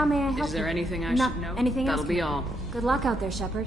How may I help you? Is there anything I No, should know? anything else? That'll be all. Good luck out there, Shepard.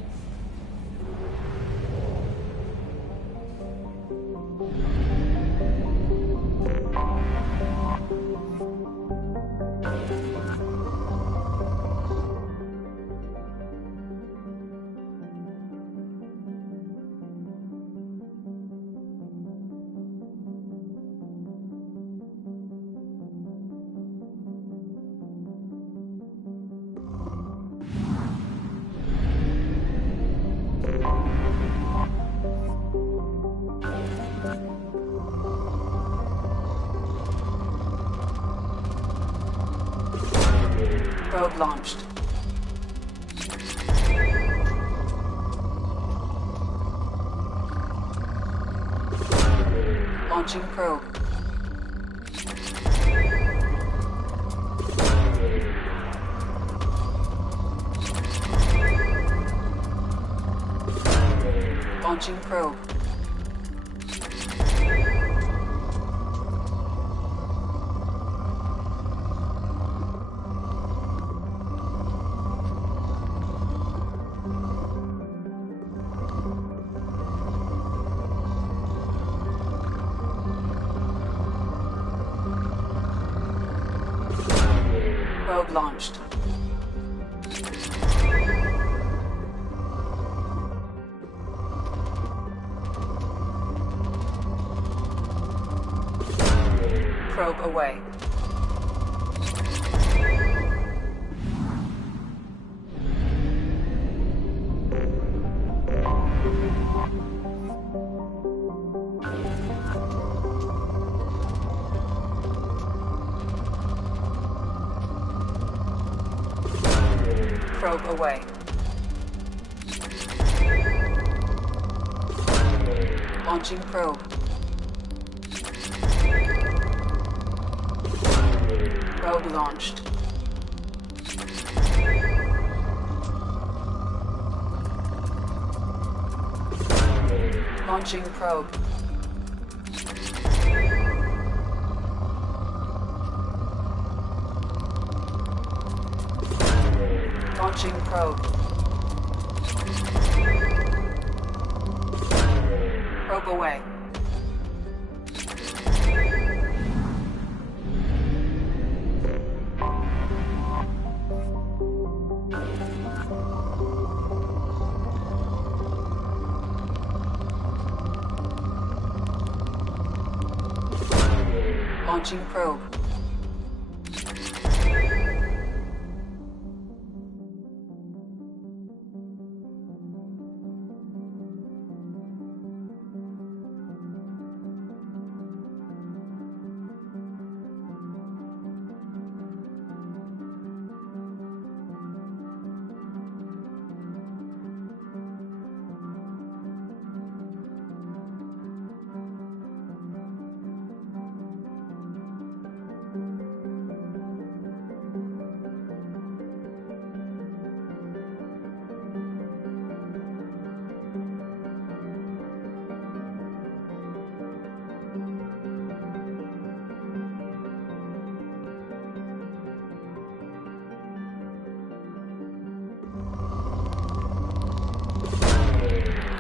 Probe launched. Launching probe. Launching probe. Probe launched. Probe away. Probe away. Launching probe. Probe launched. Launching probe. Launching probe. Probe away. Launching probe.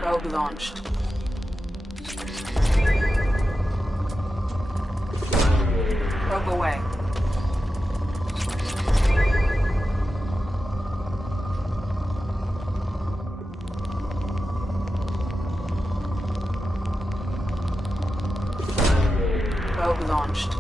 Probe launched. Probe away. Probe launched.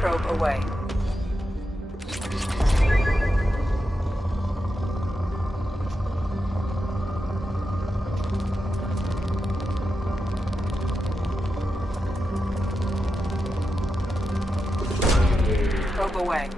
Probe away. Probe away.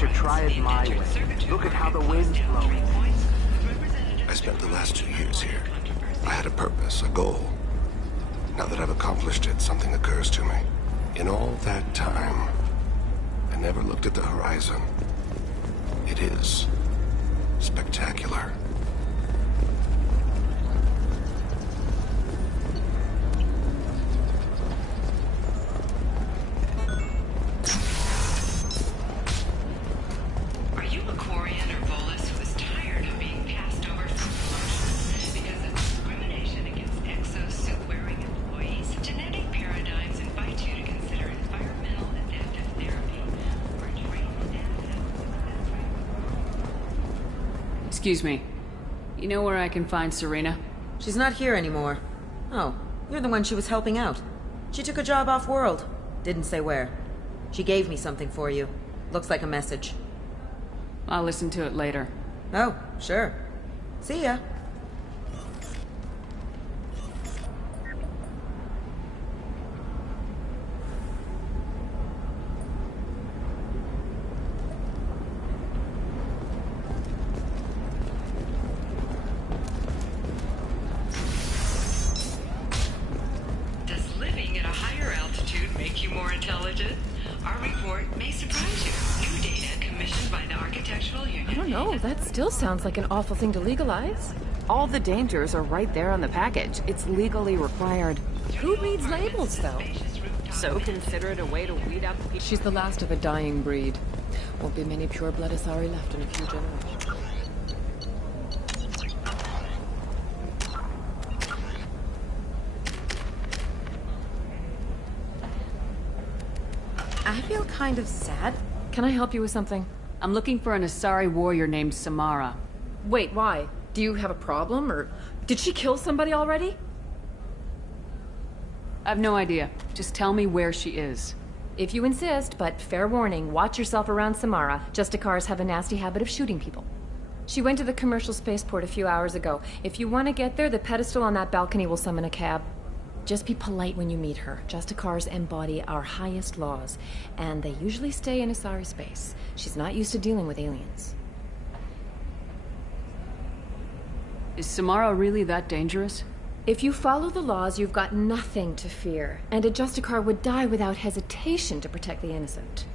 should try it my way. Look at how the wind's blowing. I spent the last 2 years here. I had a purpose, a goal. Now that I've accomplished it, something occurs to me. In all that time, I never looked at the horizon. It is spectacular. Excuse me. You know where I can find Serena? She's not here anymore. Oh, you're the one she was helping out. She took a job off-world. Didn't say where. She gave me something for you. Looks like a message. I'll listen to it later. Oh, sure. See ya. know, that still sounds like an awful thing to legalize. All the dangers are right there on the package. It's legally required. Who reads labels, though? So consider it a way to weed out the people. She's the last of a dying breed. Won't be many pure-blood Asari left in a few generations. I feel kind of sad. Can I help you with something? I'm looking for an Asari warrior named Samara. Wait, why? Do you have a problem, or did she kill somebody already? I've no idea. Just tell me where she is. If you insist, but fair warning, watch yourself around Samara. Justicars have a nasty habit of shooting people. She went to the commercial spaceport a few hours ago. If you want to get there, the pedestal on that balcony will summon a cab. Just be polite when you meet her. Justicars embody our highest laws, and they usually stay in Asari space. She's not used to dealing with aliens. Is Samara really that dangerous? If you follow the laws, you've got nothing to fear, and a Justicar would die without hesitation to protect the innocent.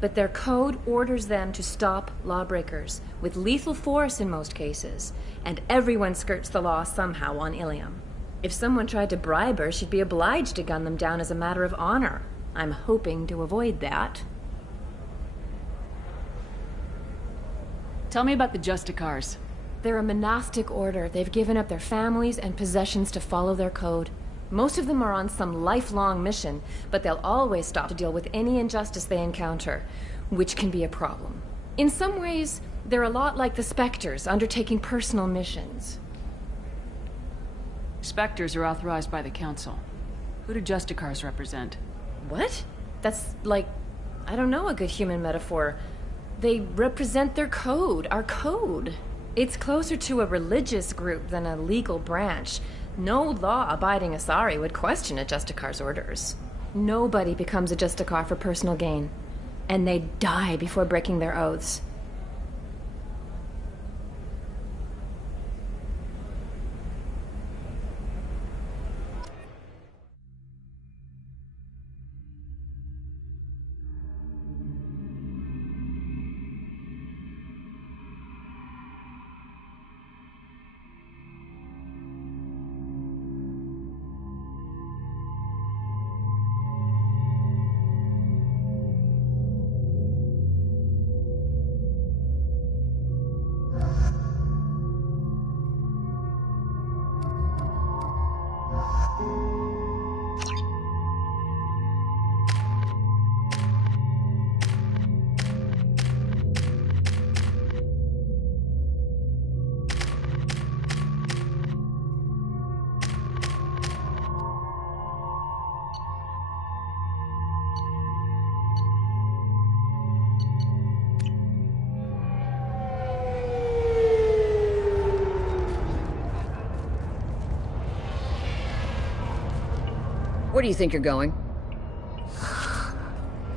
But their code orders them to stop lawbreakers, with lethal force in most cases, and everyone skirts the law somehow on Ilium. If someone tried to bribe her, she'd be obliged to gun them down as a matter of honor. I'm hoping to avoid that. Tell me about the Justicars. They're a monastic order. They've given up their families and possessions to follow their code. Most of them are on some lifelong mission, but they'll always stop to deal with any injustice they encounter, which can be a problem. In some ways, they're a lot like the Spectres, undertaking personal missions. Spectres are authorized by the Council. Who do Justicars represent? What? That's like, I don't know, a good human metaphor. They represent their code, our code. It's closer to a religious group than a legal branch. No law-abiding Asari would question a Justicar's orders. Nobody becomes a Justicar for personal gain. And they die before breaking their oaths. Where do you think you're going?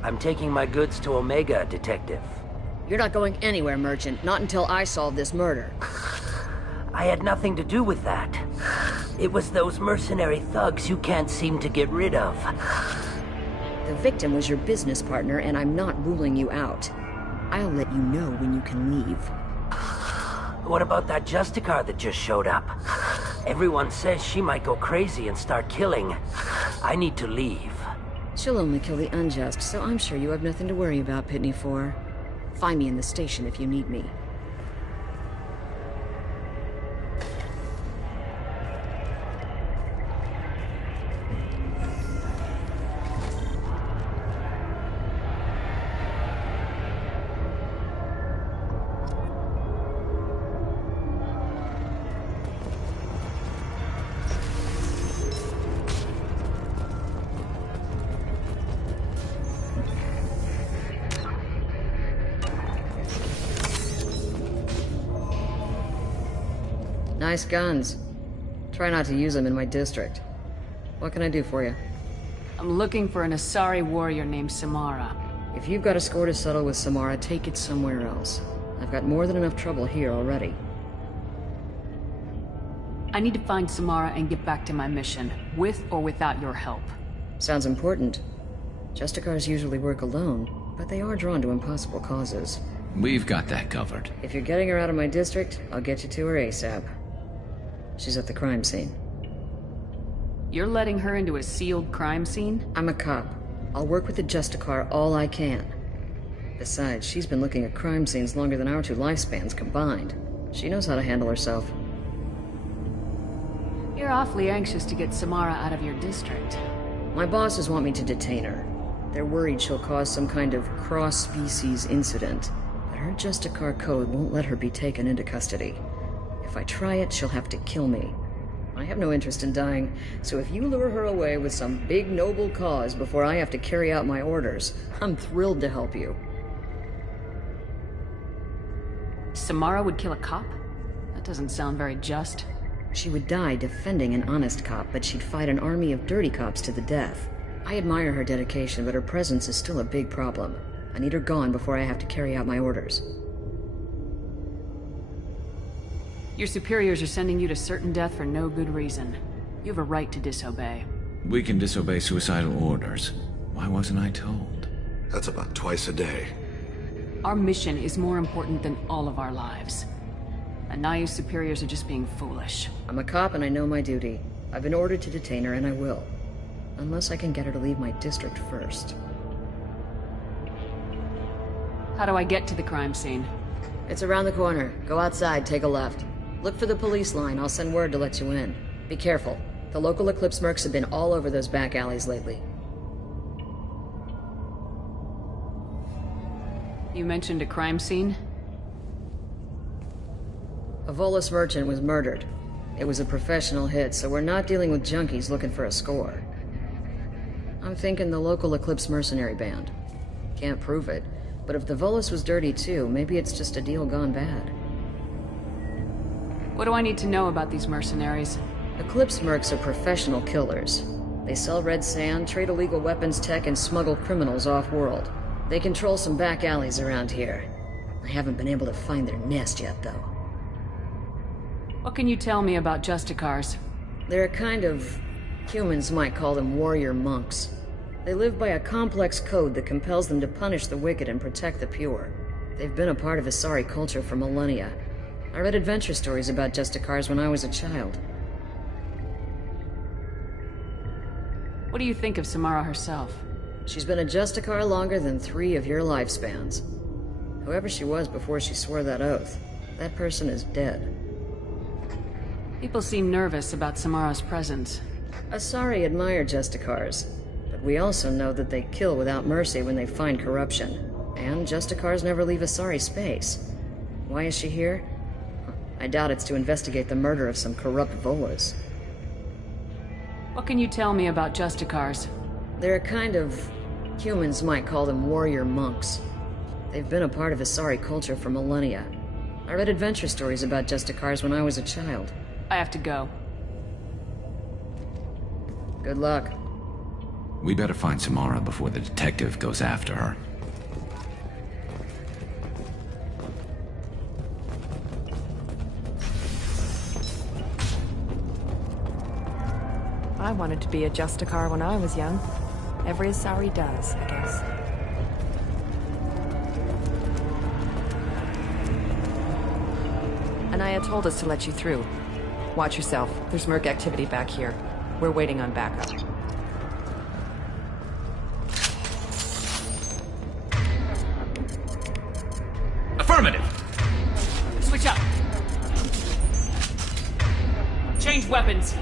I'm taking my goods to Omega, Detective. You're not going anywhere, Merchant. Not until I solve this murder. I had nothing to do with that. It was those mercenary thugs you can't seem to get rid of. The victim was your business partner, and I'm not ruling you out. I'll let you know when you can leave. What about that Justicar that just showed up? Everyone says she might go crazy and start killing. I need to leave. She'll only kill the unjust, so I'm sure you have nothing to worry about, Pitney 4. Find me in the station if you need me. Nice guns. Try not to use them in my district. What can I do for you? I'm looking for an Asari warrior named Samara. If you've got a score to settle with Samara, take it somewhere else. I've got more than enough trouble here already. I need to find Samara and get back to my mission, with or without your help. Sounds important. Justicars usually work alone, but they are drawn to impossible causes. We've got that covered. If you're getting her out of my district, I'll get you to her ASAP. She's at the crime scene. You're letting her into a sealed crime scene? I'm a cop. I'll work with the Justicar all I can. Besides, she's been looking at crime scenes longer than our 2 lifespans combined. She knows how to handle herself. You're awfully anxious to get Samara out of your district. My bosses want me to detain her. They're worried she'll cause some kind of cross-species incident, but her Justicar code won't let her be taken into custody. If I try it, she'll have to kill me. I have no interest in dying, so if you lure her away with some big noble cause before I have to carry out my orders, I'm thrilled to help you. Samara would kill a cop? That doesn't sound very just. She would die defending an honest cop, but she'd fight an army of dirty cops to the death. I admire her dedication, but her presence is still a big problem. I need her gone before I have to carry out my orders. Your superiors are sending you to certain death for no good reason. You have a right to disobey. We can disobey suicidal orders. Why wasn't I told? That's about twice a day. Our mission is more important than all of our lives. Anaya's superiors are just being foolish. I'm a cop and I know my duty. I've been ordered to detain her and I will. Unless I can get her to leave my district first. How do I get to the crime scene? It's around the corner. Go outside, take a left. Look for the police line. I'll send word to let you in. Be careful. The local Eclipse mercs have been all over those back alleys lately. You mentioned a crime scene? A Volus merchant was murdered. It was a professional hit, so we're not dealing with junkies looking for a score. I'm thinking the local Eclipse mercenary band. Can't prove it, but if the Volus was dirty too, maybe it's just a deal gone bad. What do I need to know about these mercenaries? Eclipse mercs are professional killers. They sell red sand, trade illegal weapons tech, and smuggle criminals off-world. They control some back alleys around here. I haven't been able to find their nest yet, though. What can you tell me about Justicars? They're a kind of... humans might call them warrior monks. They live by a complex code that compels them to punish the wicked and protect the pure. They've been a part of Asari culture for millennia. I read adventure stories about Justicars when I was a child. What do you think of Samara herself? She's been a Justicar longer than 3 of your lifespans. Whoever she was before she swore that oath, that person is dead. People seem nervous about Samara's presence. Asari admire Justicars, but we also know that they kill without mercy when they find corruption. And Justicars never leave Asari space. Why is she here? I doubt it's to investigate the murder of some corrupt Volas. What can you tell me about Justicars? They're a kind of... humans might call them warrior monks. They've been a part of Asari culture for millennia. I read adventure stories about Justicars when I was a child. I have to go. Good luck. We better find Samara before the detective goes after her. I wanted to be a Justicar when I was young. Every Asari does, I guess. Anaya told us to let you through. Watch yourself. There's merc activity back here. We're waiting on backup. Affirmative! Switch up! Change weapons!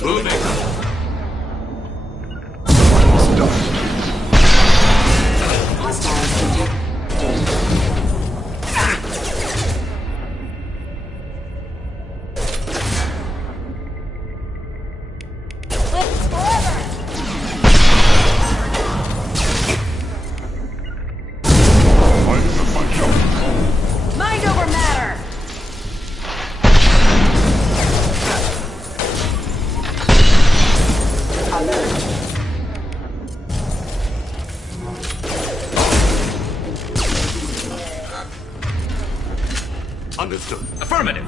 Moving. Mind over matter! Understood. Affirmative.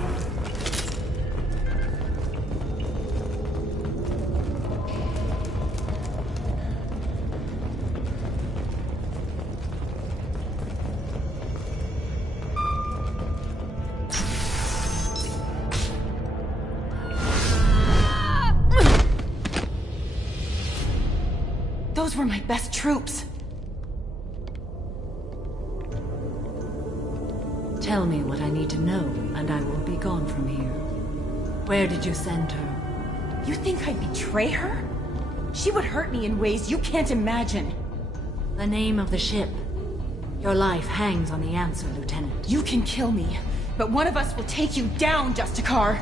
Those were my best troops. Tell me what I need to know, and I will be gone from here. Where did you send her? You think I'd betray her? She would hurt me in ways you can't imagine. The name of the ship. Your life hangs on the answer, Lieutenant. You can kill me, but one of us will take you down, Justicar.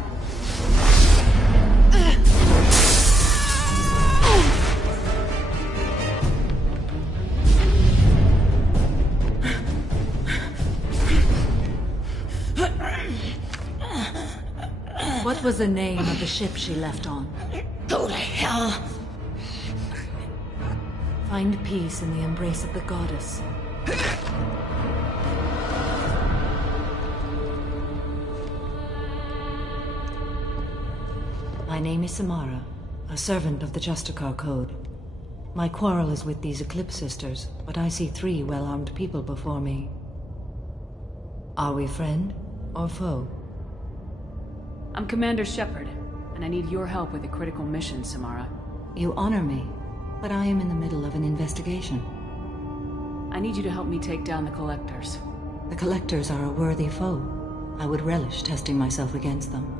What was the name of the ship she left on? Go to hell! Find peace in the embrace of the goddess. My name is Samara, a servant of the Justicar Code. My quarrel is with these Eclipse Sisters, but I see 3 well-armed people before me. Are we friend or foe? I'm Commander Shepard, and I need your help with a critical mission, Samara. You honor me, but I am in the middle of an investigation. I need you to help me take down the Collectors. The Collectors are a worthy foe. I would relish testing myself against them,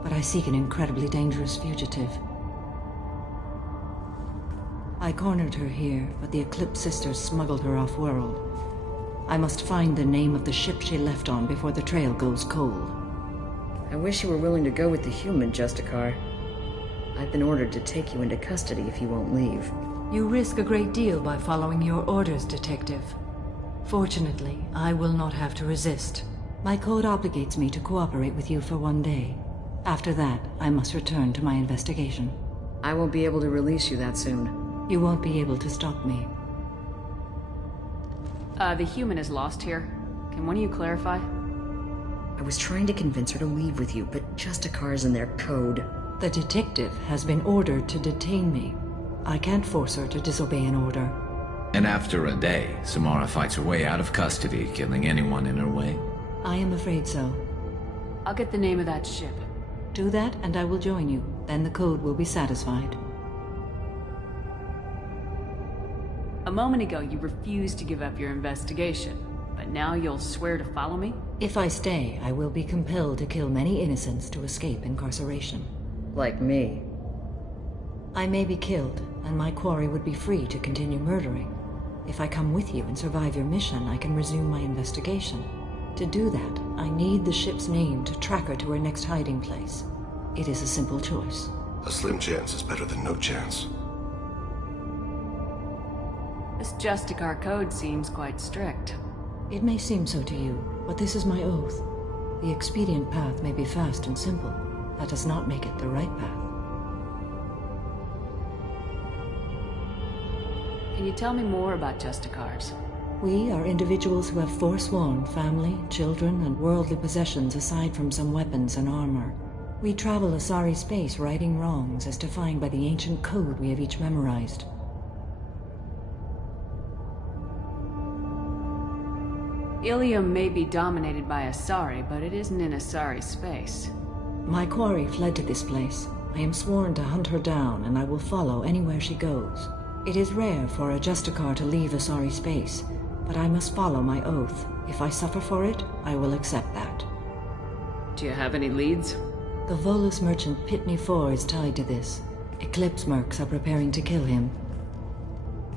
but I seek an incredibly dangerous fugitive. I cornered her here, but the Eclipse Sisters smuggled her off-world. I must find the name of the ship she left on before the trail goes cold. I wish you were willing to go with the human, Justicar. I've been ordered to take you into custody if you won't leave. You risk a great deal by following your orders, Detective. Fortunately, I will not have to resist. My code obligates me to cooperate with you for 1 day. After that, I must return to my investigation. I won't be able to release you that soon. You won't be able to stop me. The human is lost here. Can one of you clarify? I was trying to convince her to leave with you, but Justicar's in their code. The detective has been ordered to detain me. I can't force her to disobey an order. And after a day, Samara fights her way out of custody, killing anyone in her way. I am afraid so. I'll get the name of that ship. Do that, and I will join you. Then the code will be satisfied. A moment ago, you refused to give up your investigation, but now you'll swear to follow me? If I stay, I will be compelled to kill many innocents to escape incarceration. Like me. I may be killed, and my quarry would be free to continue murdering. If I come with you and survive your mission, I can resume my investigation. To do that, I need the ship's name to track her to her next hiding place. It is a simple choice. A slim chance is better than no chance. This Justicar code seems quite strict. It may seem so to you, but this is my oath. The expedient path may be fast and simple. That does not make it the right path. Can you tell me more about Justicars? We are individuals who have forsworn family, children, and worldly possessions aside from some weapons and armor. We travel Asari space righting wrongs as defined by the ancient code we have each memorized. Ilium may be dominated by Asari, but it isn't in Asari space. My quarry fled to this place. I am sworn to hunt her down, and I will follow anywhere she goes. It is rare for a Justicar to leave Asari space, but I must follow my oath. If I suffer for it, I will accept that. Do you have any leads? The Volus merchant Pitney 4 is tied to this. Eclipse mercs are preparing to kill him.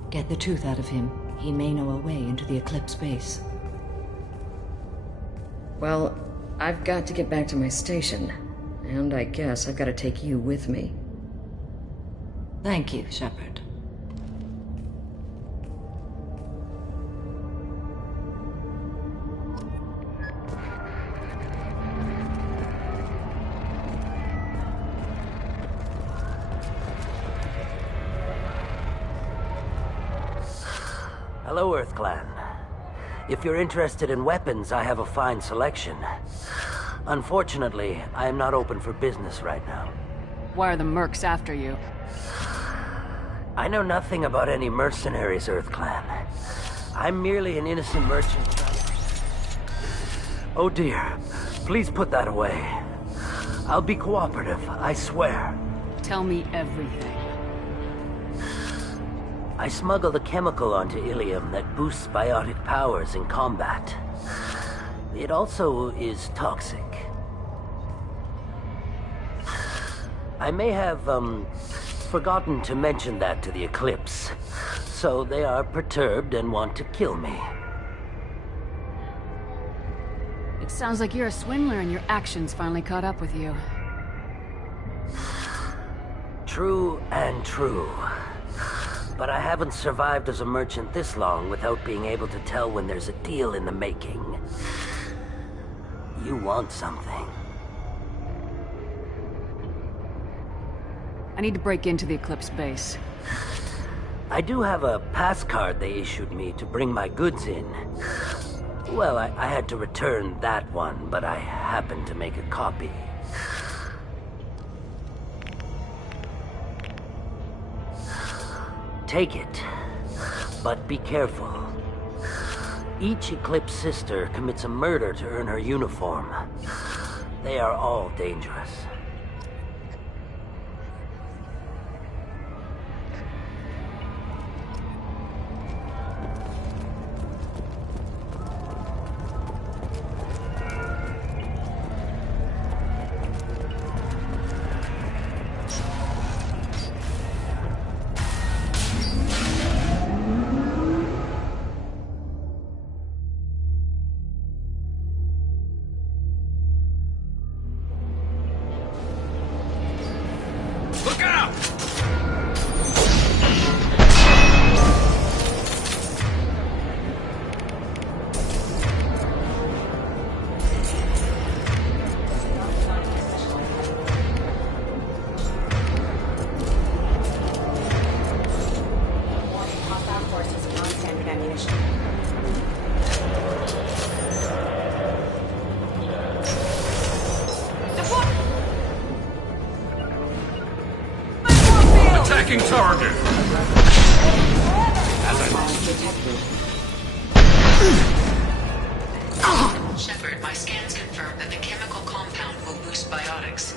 Get the truth out of him. He may know a way into the Eclipse base. Well, I've got to get back to my station. And I guess I've got to take you with me. Thank you, Shepard. Hello, Earth Clan. If you're interested in weapons, I have a fine selection. Unfortunately, I am not open for business right now. Why are the mercs after you? I know nothing about any mercenaries, Earth Clan. I'm merely an innocent merchant. Oh dear, please put that away. I'll be cooperative, I swear. Tell me everything. I smuggled a chemical onto Ilium that boosts biotic powers in combat. It also is toxic. I may have, forgotten to mention that to the Eclipse, so they are perturbed and want to kill me. It sounds like you're a swindler and your actions finally caught up with you. True and true. But I haven't survived as a merchant this long without being able to tell when there's a deal in the making. You want something. I need to break into the Eclipse base. I do have a pass card they issued me to bring my goods in. Well, I had to return that one, but I happened to make a copy. Take it, but be careful. Each Eclipse sister commits a murder to earn her uniform. They are all dangerous. Look out! Attacking target! Shepard, my scans confirm that the chemical compound will boost biotics.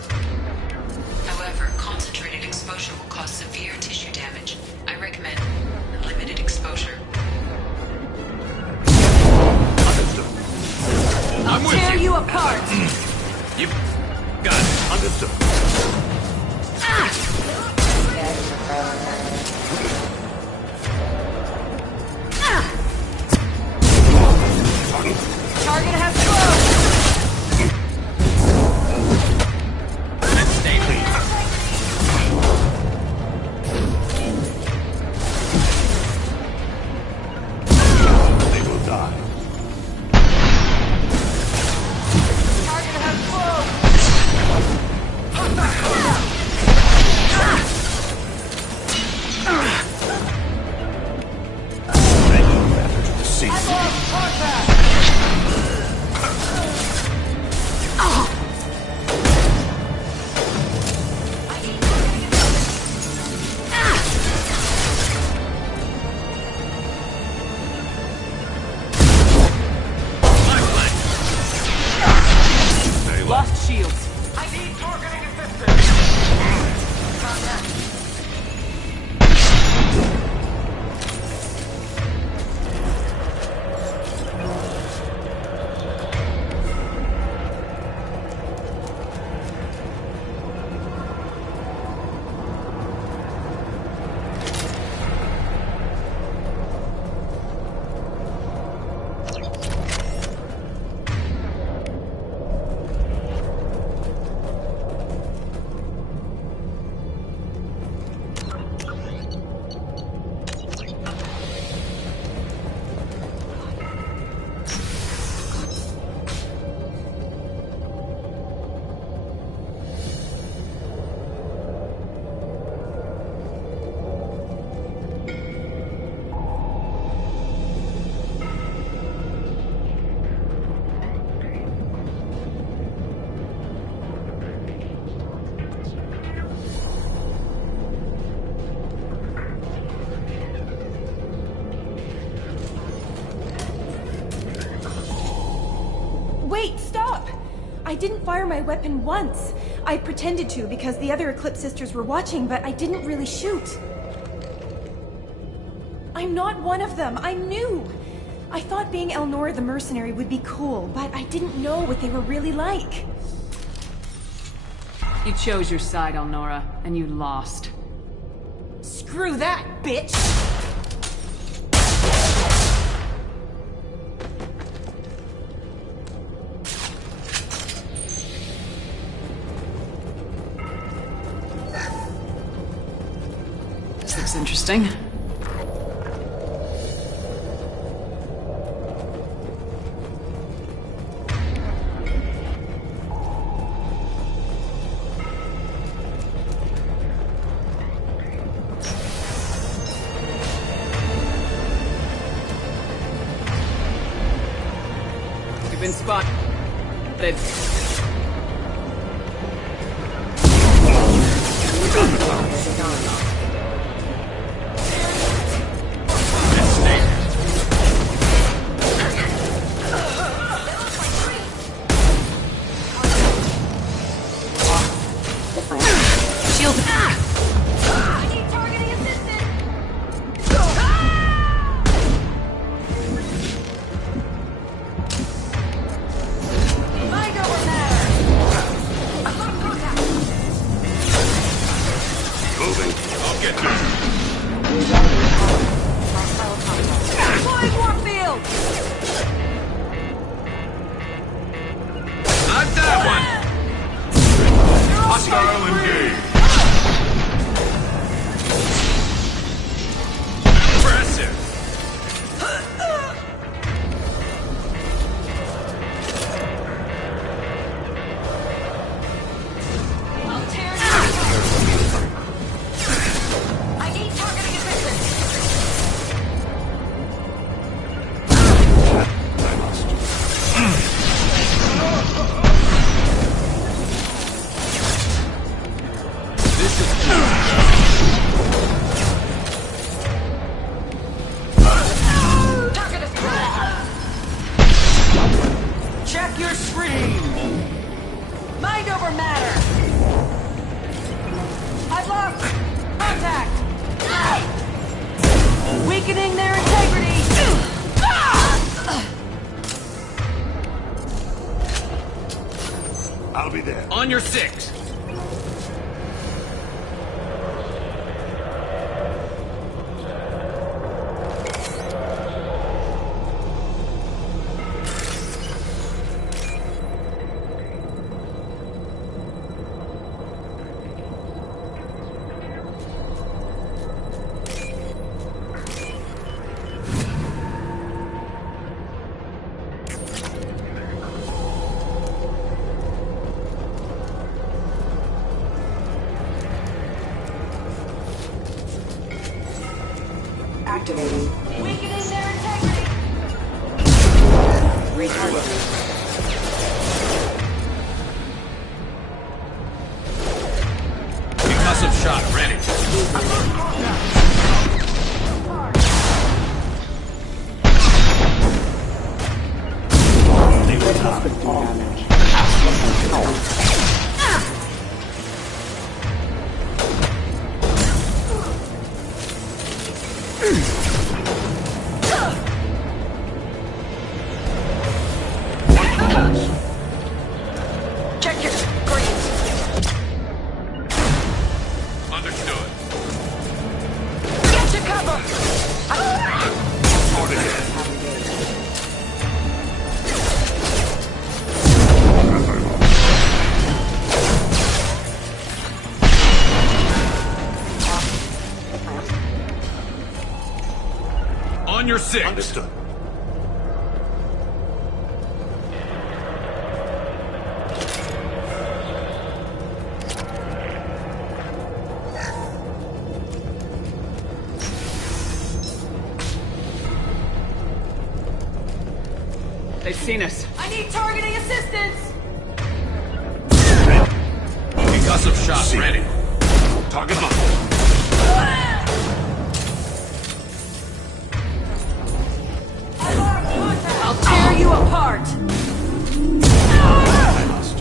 However, concentrated exposure will cause severe tissue damage. I recommend limited exposure. I'm with Tear you! you apart! You got it. Understood. Target has closed! Let's stay clean. They will die. Target has closed! They will matter to the sea. I've lost contact! My flank. Very well. Lost shields. I need targeting assistance! I didn't fire my weapon once. I pretended to because the other Eclipse sisters were watching, but I didn't really shoot. I'm not one of them. I knew. I thought being Elnora the mercenary would be cool, but I didn't know what they were really like. You chose your side, Elnora, and you lost. Screw that, bitch! This looks interesting. You've been spotted. Check your screen! Mind over matter! I've lost contact! Weakening their integrity! I'll be there. On your 6. Activating. Weakening their integrity! Retargeting. Concussive shot ready. Check your screens! Understood. Get to cover! Hard again. On your 6. Understood. They've seen us. I need targeting assistance! Concussive shot ready. Target locked. I'll tear you apart! I lost.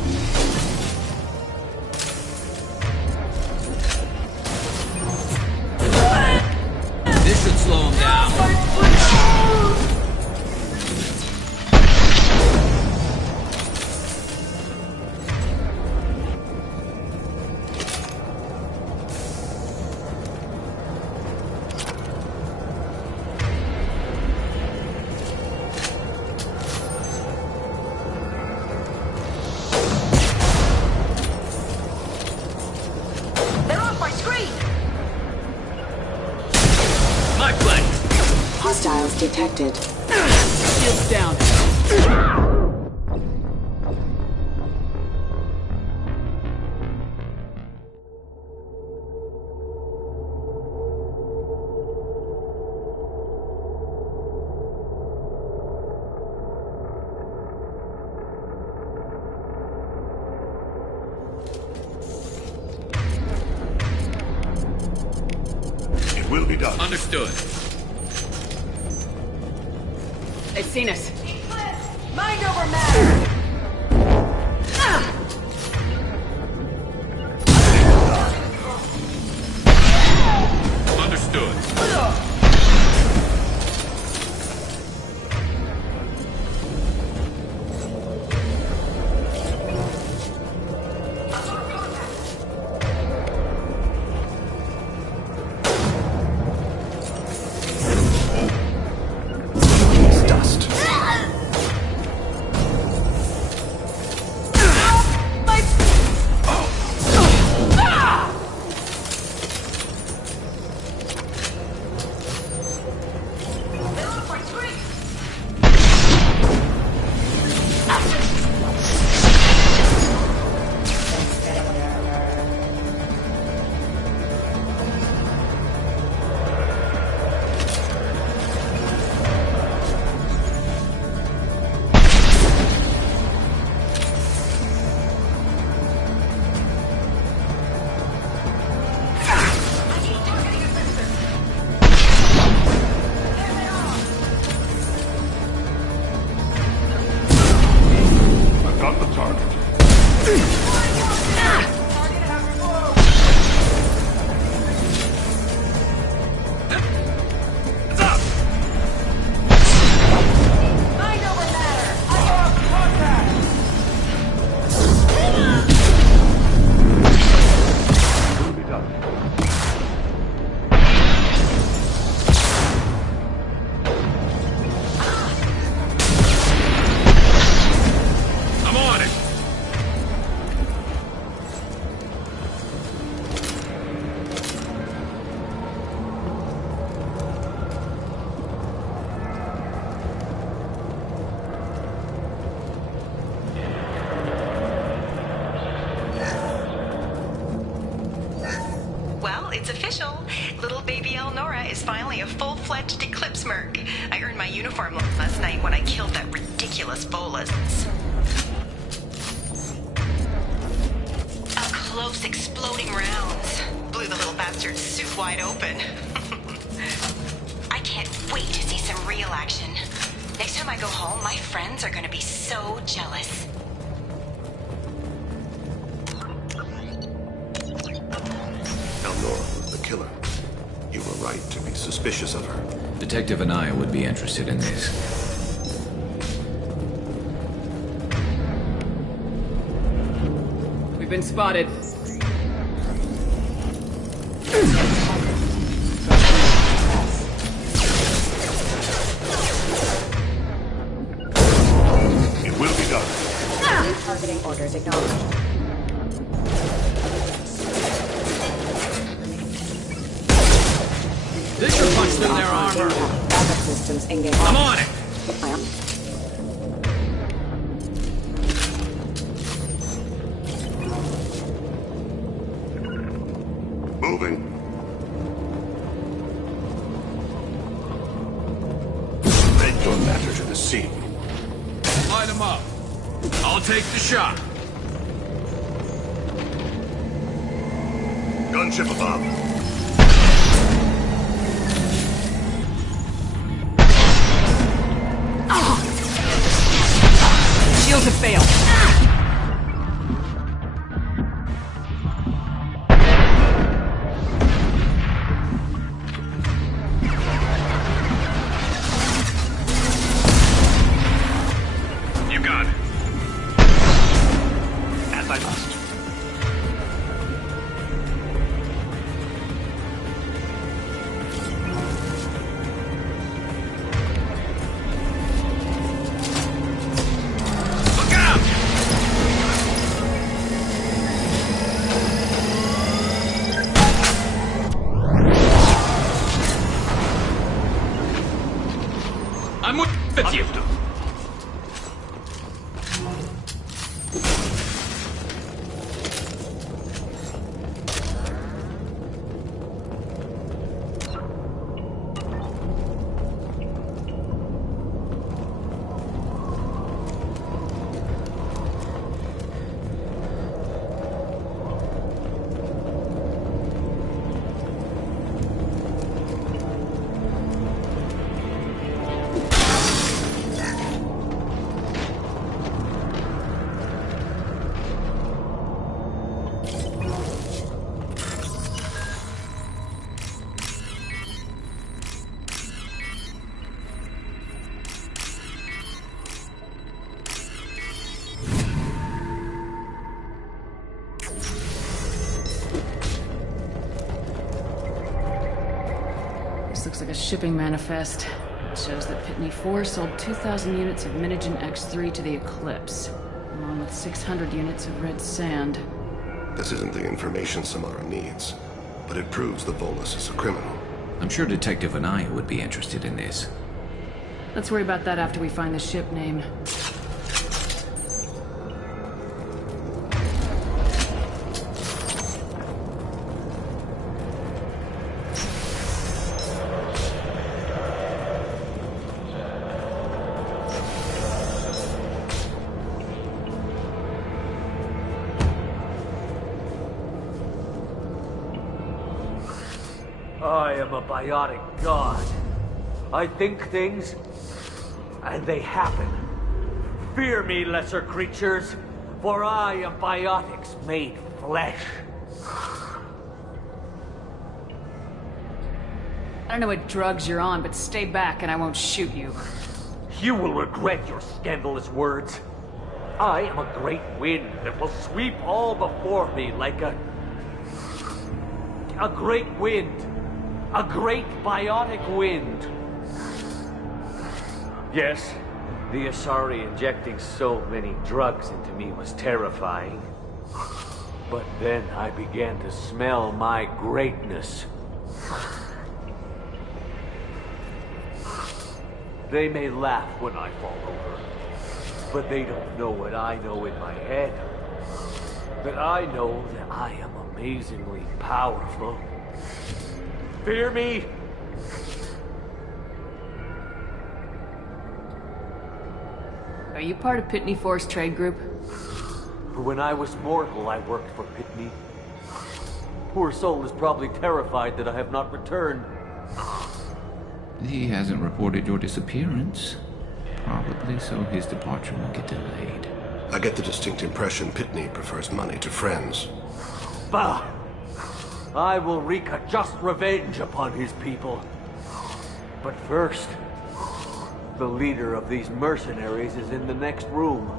Hostiles detected. Shields down. It will be done. Understood. They've seen us. Mind over matter! Understood. Dust. I've got the target. Mind over matter! I have contact! It will be done. I'm on it. Well, it's official. Little baby Elnora is finally a full-fledged Eclipse merc. I earned my uniform last night when I killed that ridiculous bolus. Up close, exploding rounds. Blew the little bastard's suit wide open. I can't wait to see some real action. Next time I go home, my friends are gonna be so jealous. Elnora was the killer. You were right to be suspicious of her. Detective and I would be interested in this. We've been spotted. It will be done. Targeting orders acknowledged. This should punch through their armor. Backup systems engaged. I'm on it. Moving. Take your matter to the scene. Light them up. I'll take the shot. Gunship above. Shields have failed. You got it. As I must. Look out! I'm with you. Looks like a shipping manifest. It shows that Pitney 4 sold 2,000 units of Minigen X3 to the Eclipse, along with 600 units of red sand. This isn't the information Samara needs, but it proves the Volus is a criminal. I'm sure Detective and I would be interested in this. Let's worry about that after we find the ship name. I am a biotic god. I think things, and they happen. Fear me, lesser creatures, for I am biotics made flesh. I don't know what drugs you're on, but stay back and I won't shoot you. You will regret your scandalous words. I am a great wind that will sweep all before me like a great wind. A great biotic wind. Yes, the Asari injecting so many drugs into me was terrifying. But then I began to smell my greatness. They may laugh when I fall over, but they don't know what I know in my head. That I know that I am amazingly powerful. Fear me? Are you part of Pitney 4's trade group? When I was mortal, I worked for Pitney. Poor soul is probably terrified that I have not returned. He hasn't reported your disappearance. Probably so his departure will get delayed. I get the distinct impression Pitney prefers money to friends. Bah! I will wreak a just revenge upon his people. But first, the leader of these mercenaries is in the next room.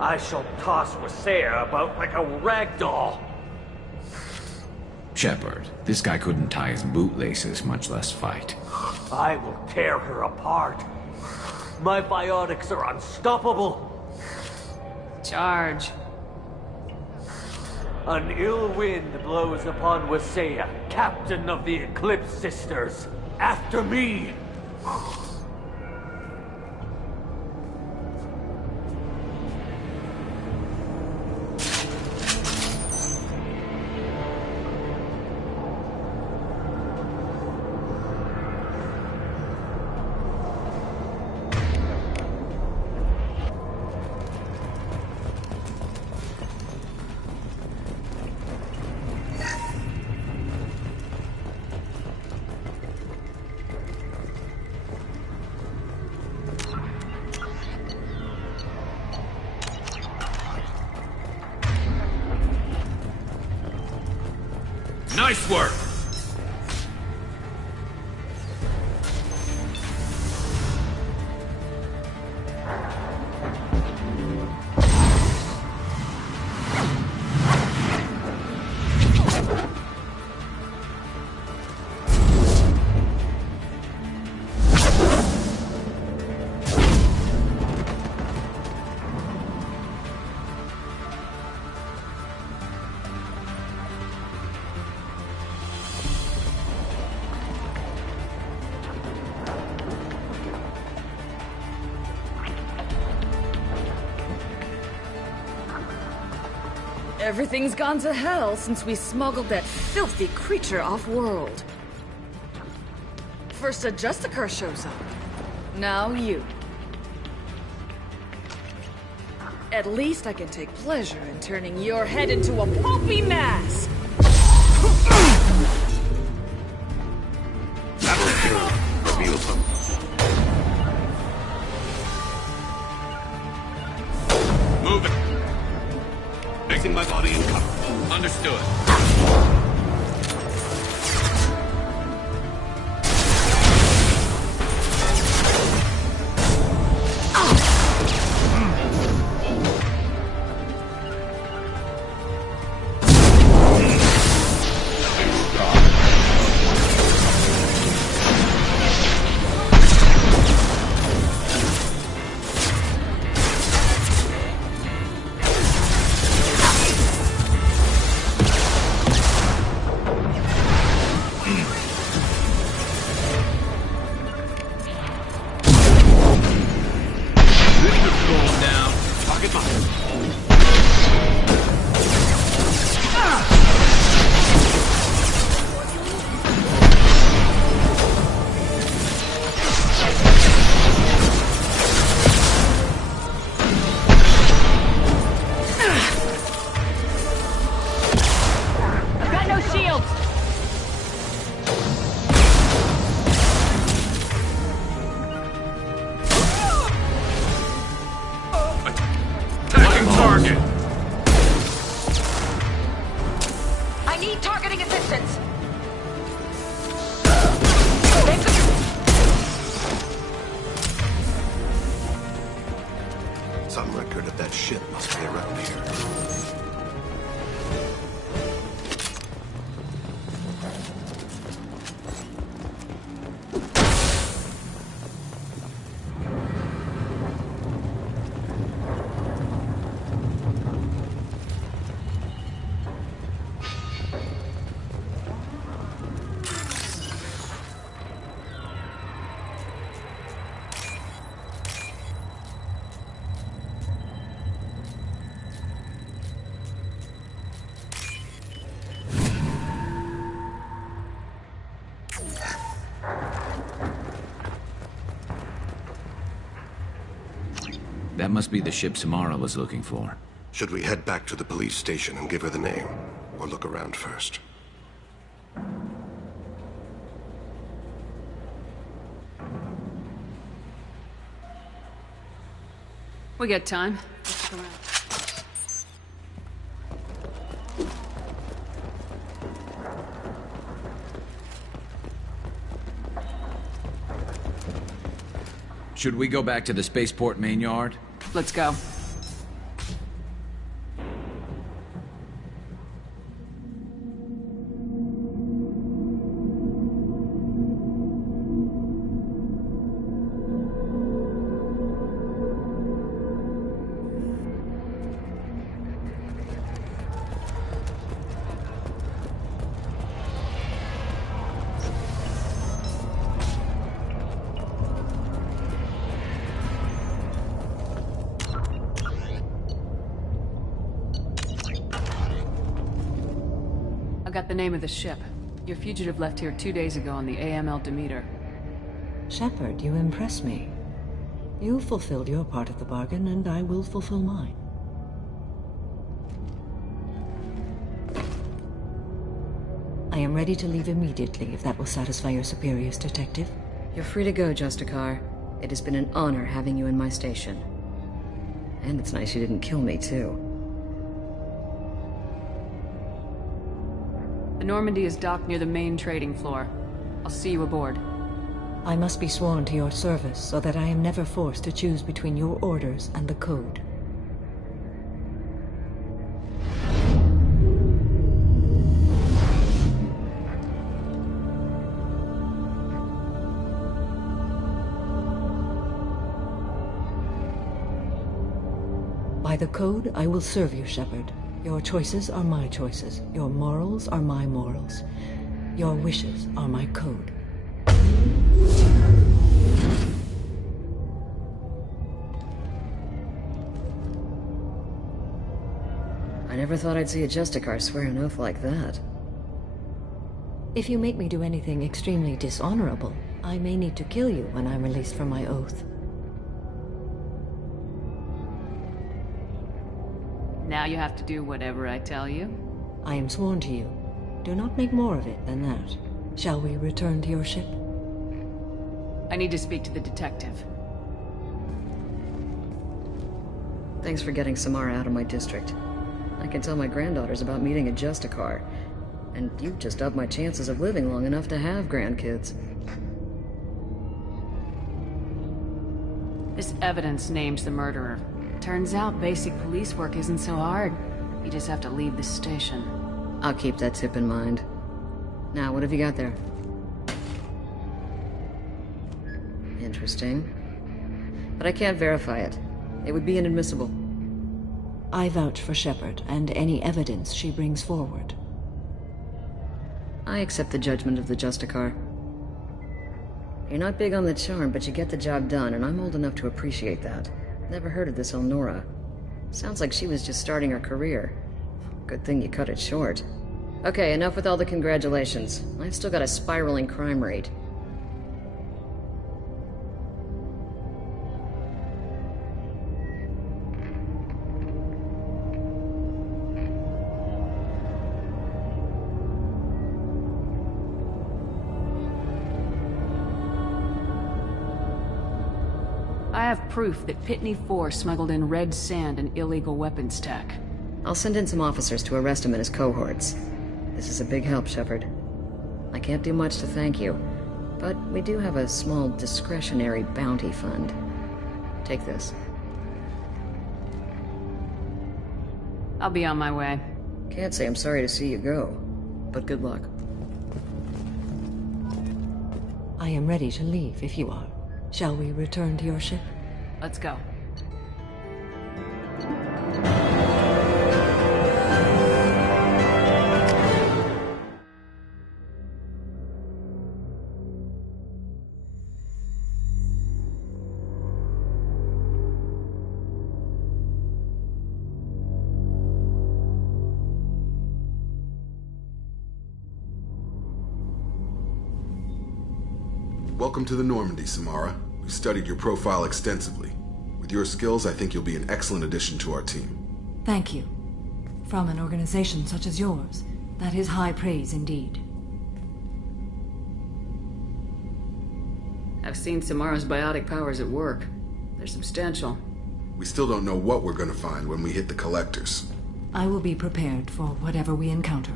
I shall toss Wasea about like a rag doll. Shepard, this guy couldn't tie his bootlaces, much less fight. I will tear her apart. My biotics are unstoppable. Charge. An ill wind blows upon Wasea, captain of the Eclipse Sisters. After me! Nice work! Everything's gone to hell since we smuggled that filthy creature off-world. First a Justicar shows up. Now you. At least I can take pleasure in turning your head into a pulpy mass! Move it. Placing my body in cover. Understood. Some record of that ship must be around here. That must be the ship Samara was looking for. Should we head back to the police station and give her the name? Or look around first? We got time. Let's look around. Should we go back to the spaceport main yard? Let's go. Got the name of the ship. Your fugitive left here 2 days ago on the AML Demeter. Shepard, you impress me. You fulfilled your part of the bargain, and I will fulfill mine. I am ready to leave immediately, if that will satisfy your superiors, Detective. You're free to go, Justicar. It has been an honor having you in my station. And it's nice you didn't kill me, too. The Normandy is docked near the main trading floor. I'll see you aboard. I must be sworn to your service so that I am never forced to choose between your orders and the Code. By the Code, I will serve you, Shepard. Your choices are my choices. Your morals are my morals. Your wishes are my code. I never thought I'd see a Justicar swear an oath like that. If you make me do anything extremely dishonorable, I may need to kill you when I'm released from my oath. Now you have to do whatever I tell you? I am sworn to you. Do not make more of it than that. Shall we return to your ship? I need to speak to the detective. Thanks for getting Samara out of my district. I can tell my granddaughters about meeting a Justicar, and you've just upped my chances of living long enough to have grandkids. This evidence names the murderer. Turns out basic police work isn't so hard. You just have to leave the station. I'll keep that tip in mind. Now, what have you got there? Interesting. But I can't verify it. It would be inadmissible. I vouch for Shepard and any evidence she brings forward. I accept the judgment of the Justicar. You're not big on the charm, but you get the job done, and I'm old enough to appreciate that. Never heard of this Elnora. Sounds like she was just starting her career. Good thing you cut it short. Okay, enough with all the congratulations. I've still got a spiraling crime rate. I have proof that Pitney 4 smuggled in red sand and illegal weapons tech. I'll send in some officers to arrest him and his cohorts. This is a big help, Shepard. I can't do much to thank you, but we do have a small discretionary bounty fund. Take this. I'll be on my way. Can't say I'm sorry to see you go, but good luck. I am ready to leave if you are. Shall we return to your ship? Let's go. Welcome to the Normandy, Samara. We've studied your profile extensively. With your skills, I think you'll be an excellent addition to our team. Thank you. From an organization such as yours, that is high praise indeed. I've seen Samara's biotic powers at work. They're substantial. We still don't know what we're gonna find when we hit the collectors. I will be prepared for whatever we encounter.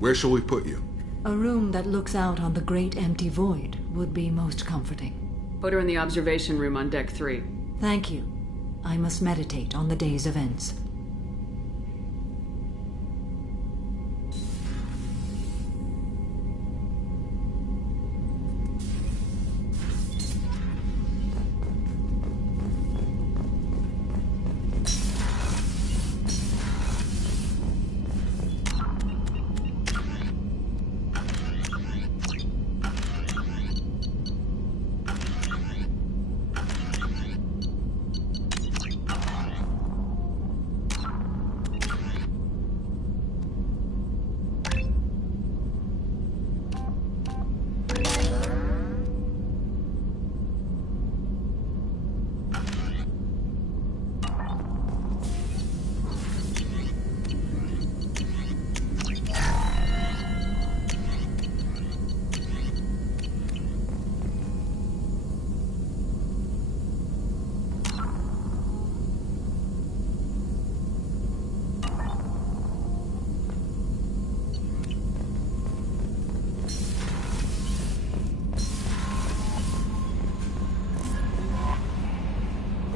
Where shall we put you? A room that looks out on the great empty void would be most comforting. Put her in the observation room on deck 3. Thank you. I must meditate on the day's events.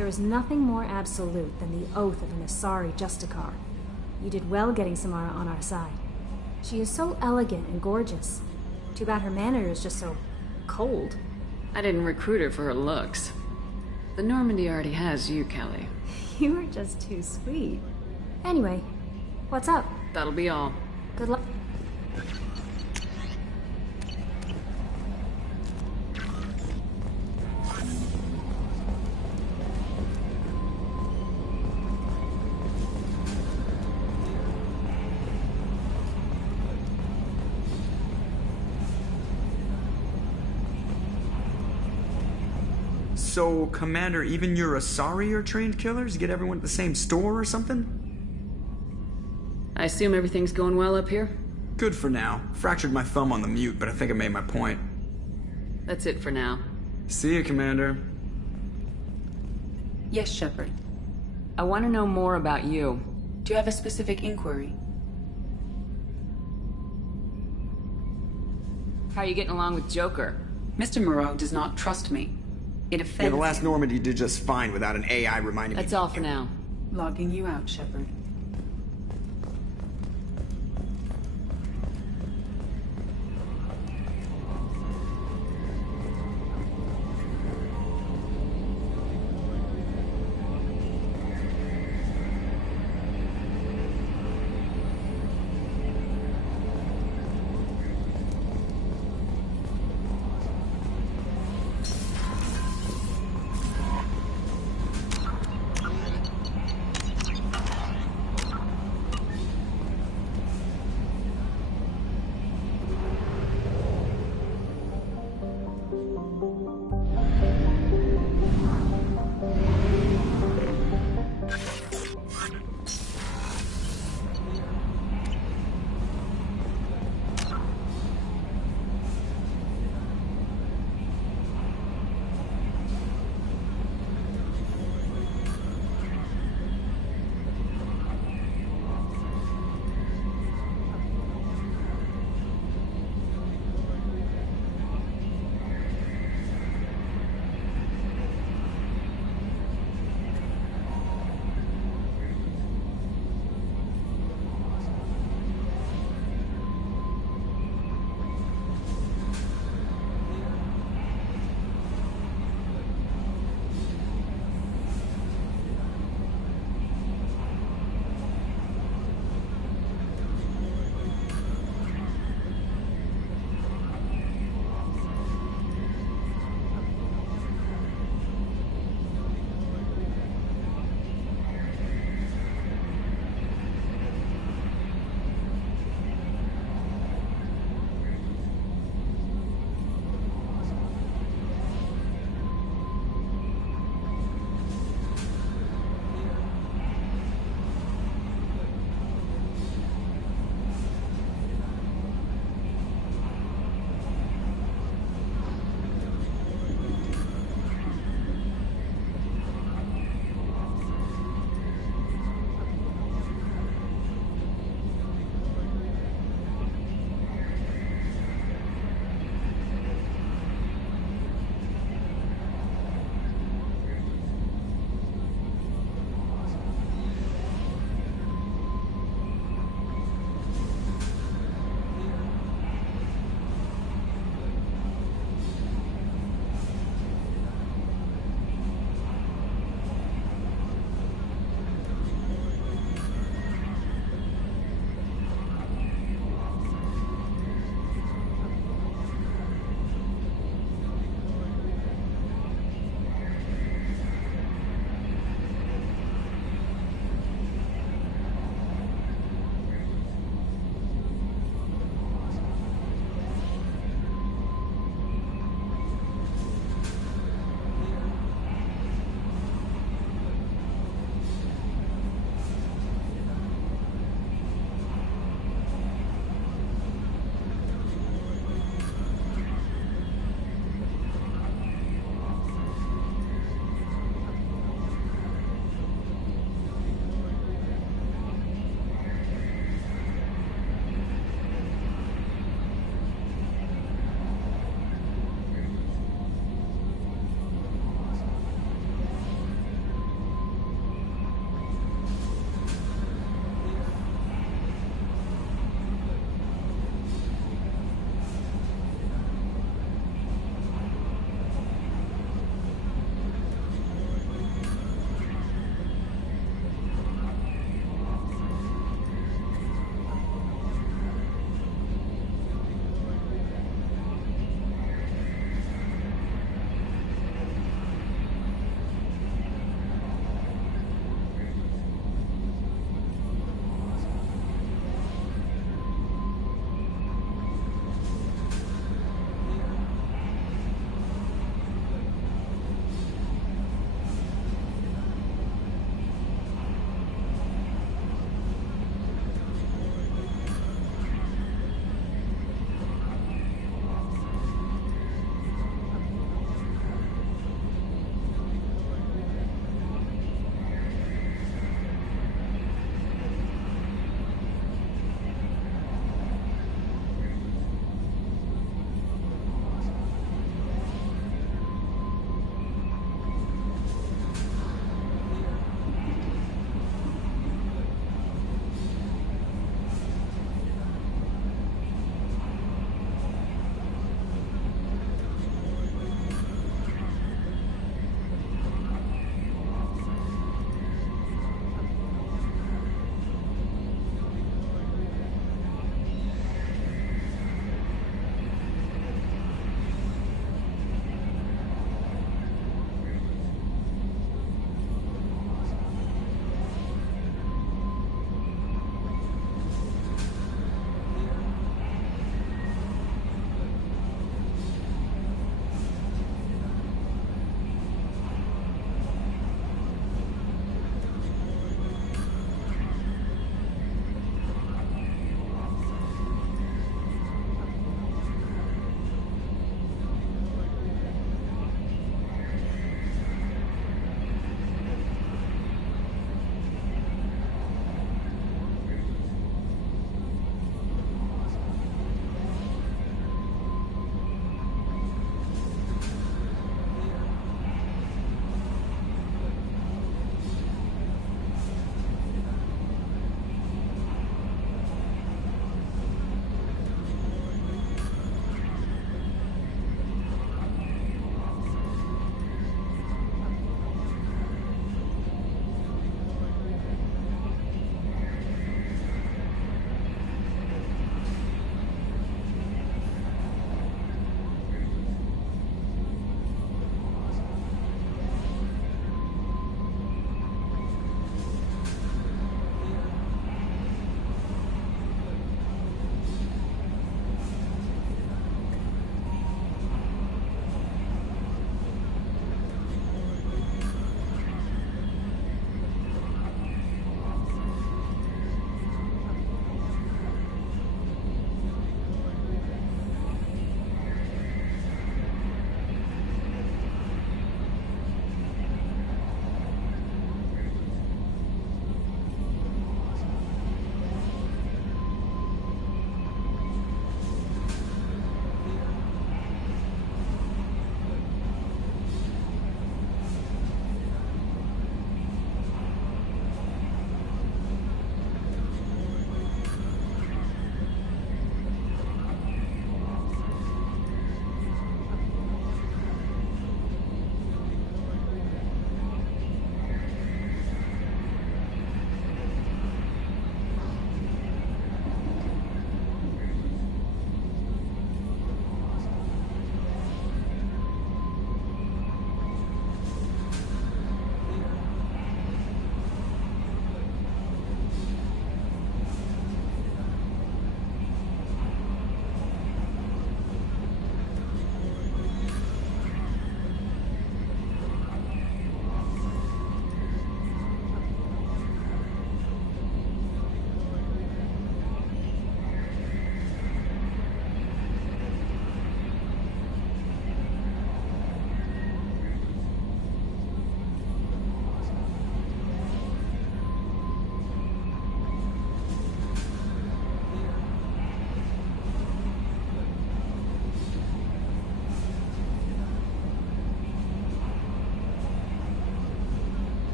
There is nothing more absolute than the oath of an Asari Justicar. You did well getting Samara on our side. She is so elegant and gorgeous. Too bad her manner is just so cold. I didn't recruit her for her looks. The Normandy already has you, Kelly. You are just too sweet. Anyway, what's up? That'll be all. Good luck. So, Commander, even your Asari are trained killers? Get everyone at the same store or something? I assume everything's going well up here? Good for now. Fractured my thumb on the mute, but I think I made my point. That's it for now. See you, Commander. Yes, Shepard. I want to know more about you. Do you have a specific inquiry? How are you getting along with Joker? Mr. Moreau does not trust me. It offends Yeah, the last him. Normandy did just fine without an AI reminding me. That's all for now. Logging you out, Shepard.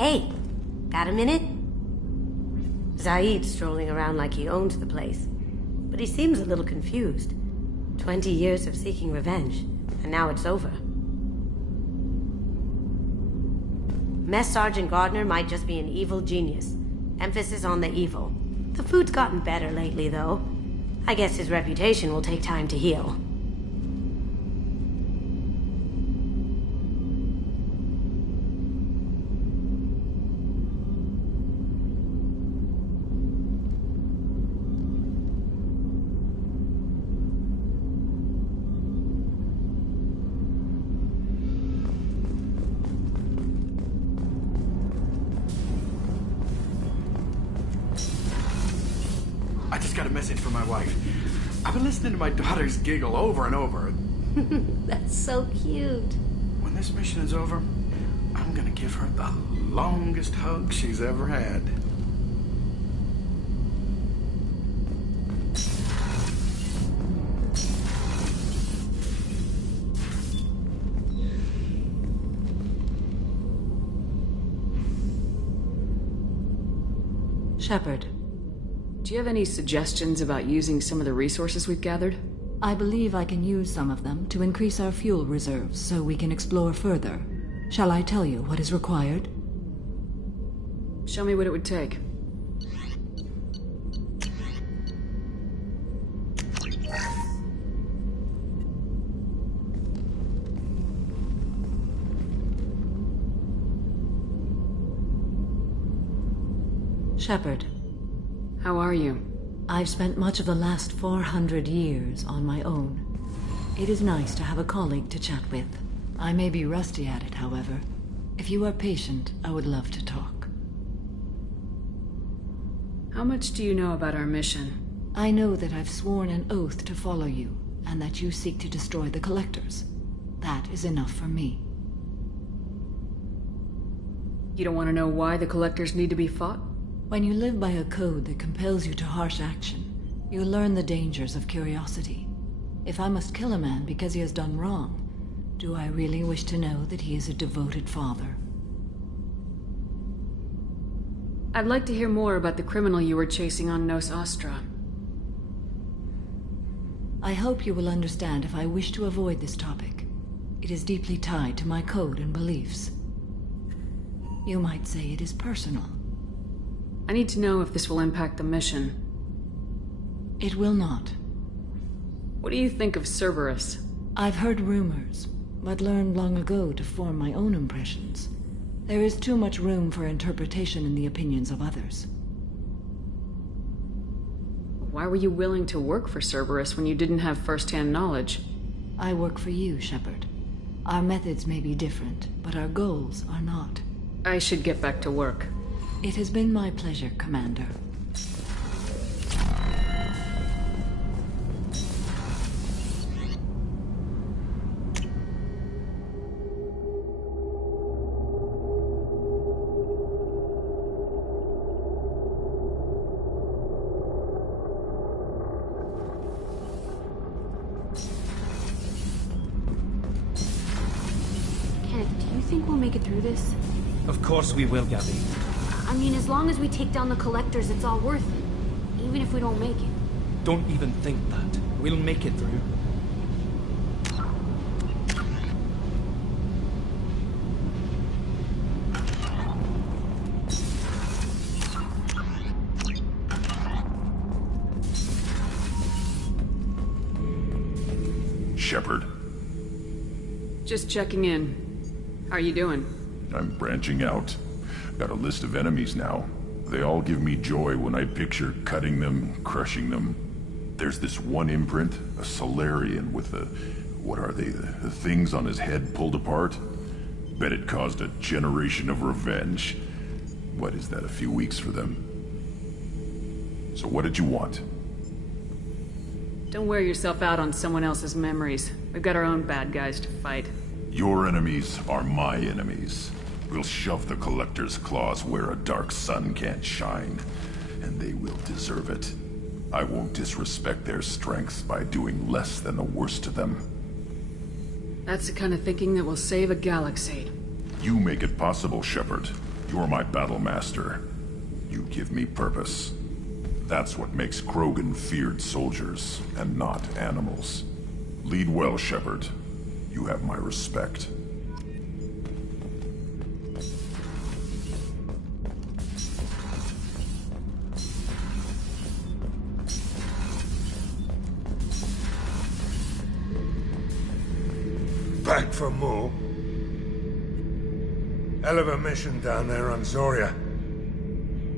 Hey, got a minute? Zaid's strolling around like he owns the place, but he seems a little confused. 20 years of seeking revenge, and now it's over. Mess Sergeant Gardner might just be an evil genius. Emphasis on the evil. The food's gotten better lately, though. I guess his reputation will take time to heal. I just got a message from my wife. I've been listening to my daughters giggle over and over. That's so cute. When this mission is over, I'm gonna give her the longest hug she's ever had. Shepard. Do you have any suggestions about using some of the resources we've gathered? I believe I can use some of them to increase our fuel reserves so we can explore further. Shall I tell you what is required? Show me what it would take. Shepard. How are you? I've spent much of the last 400 years on my own. It is nice to have a colleague to chat with. I may be rusty at it, however. If you are patient, I would love to talk. How much do you know about our mission? I know that I've sworn an oath to follow you, and that you seek to destroy the Collectors. That is enough for me. You don't want to know why the Collectors need to be fought? When you live by a code that compels you to harsh action, you learn the dangers of curiosity. If I must kill a man because he has done wrong, do I really wish to know that he is a devoted father? I'd like to hear more about the criminal you were chasing on Nos Astra. I hope you will understand if I wish to avoid this topic. It is deeply tied to my code and beliefs. You might say it is personal. I need to know if this will impact the mission. It will not. What do you think of Cerberus? I've heard rumors, but learned long ago to form my own impressions. There is too much room for interpretation in the opinions of others. Why were you willing to work for Cerberus when you didn't have first-hand knowledge? I work for you, Shepard. Our methods may be different, but our goals are not. I should get back to work. It has been my pleasure, Commander. Kenneth, do you think we'll make it through this? Of course we will, Gabby. I mean, as long as we take down the Collectors, it's all worth it. Even if we don't make it. Don't even think that. We'll make it through. Shepard. Just checking in. How are you doing? I'm branching out. Got a list of enemies now. They all give me joy when I picture cutting them, crushing them. There's this one imprint, a Solarian with the... what are they? The things on his head pulled apart? Bet it caused a generation of revenge. What is that, a few weeks for them? So what did you want? Don't wear yourself out on someone else's memories. We've got our own bad guys to fight. Your enemies are my enemies. We'll shove the Collector's claws where a dark sun can't shine, and they will deserve it. I won't disrespect their strengths by doing less than the worst to them. That's the kind of thinking that will save a galaxy. You make it possible, Shepard. You're my battle master. You give me purpose. That's what makes Krogan feared soldiers, and not animals. Lead well, Shepard. You have my respect. Back for more? Hell of a mission down there on Zoria.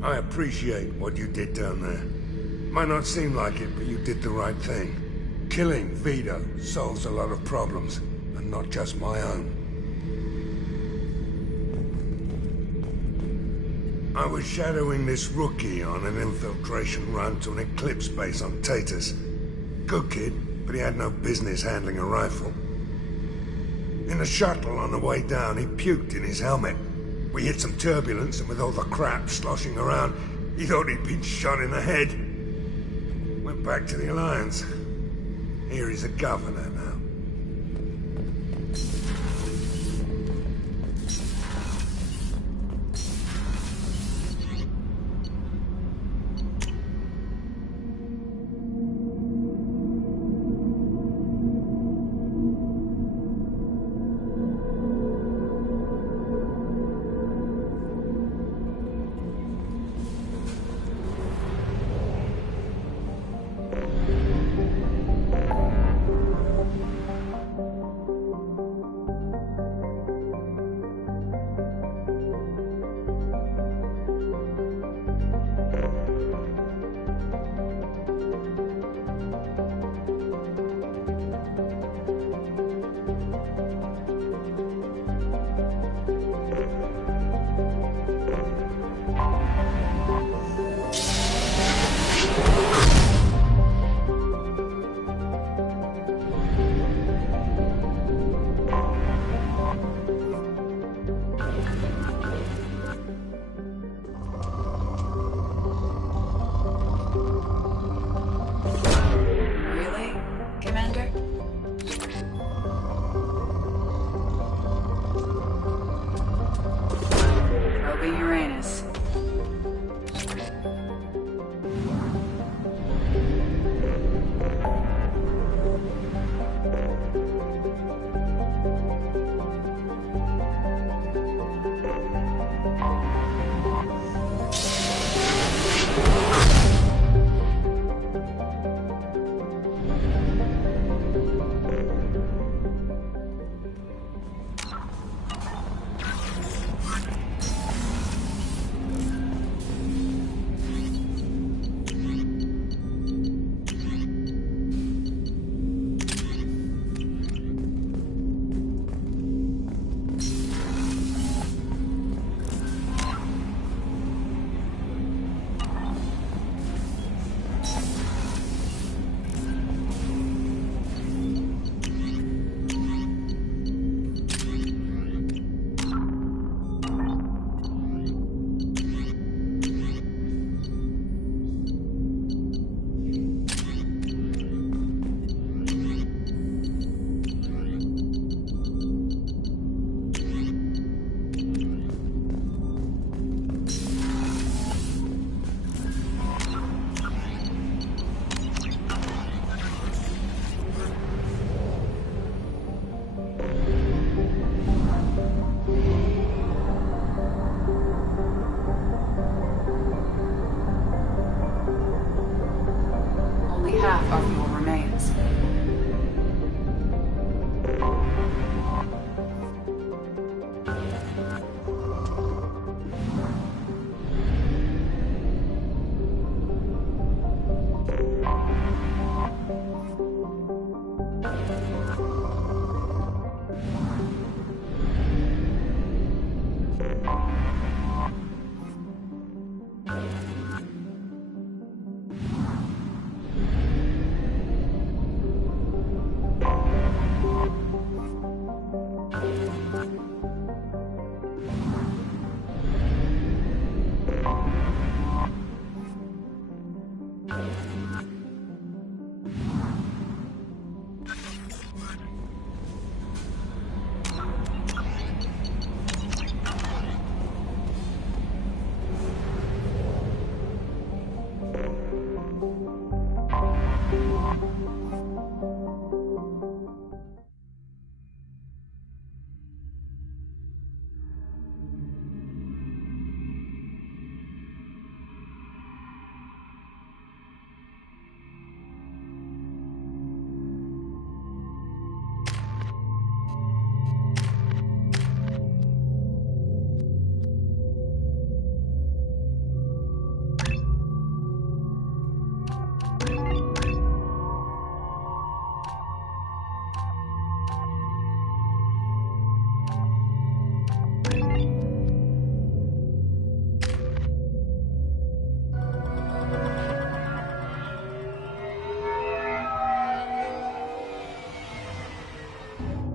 I appreciate what you did down there. Might not seem like it, but you did the right thing. Killing Vito solves a lot of problems, and not just my own. I was shadowing this rookie on an infiltration run to an Eclipse base on Tatus. Good kid, but he had no business handling a rifle. In the shuttle on the way down, he puked in his helmet. We hit some turbulence, and with all the crap sloshing around, he thought he'd been shot in the head. Went back to the Alliance. Here he's a governor now.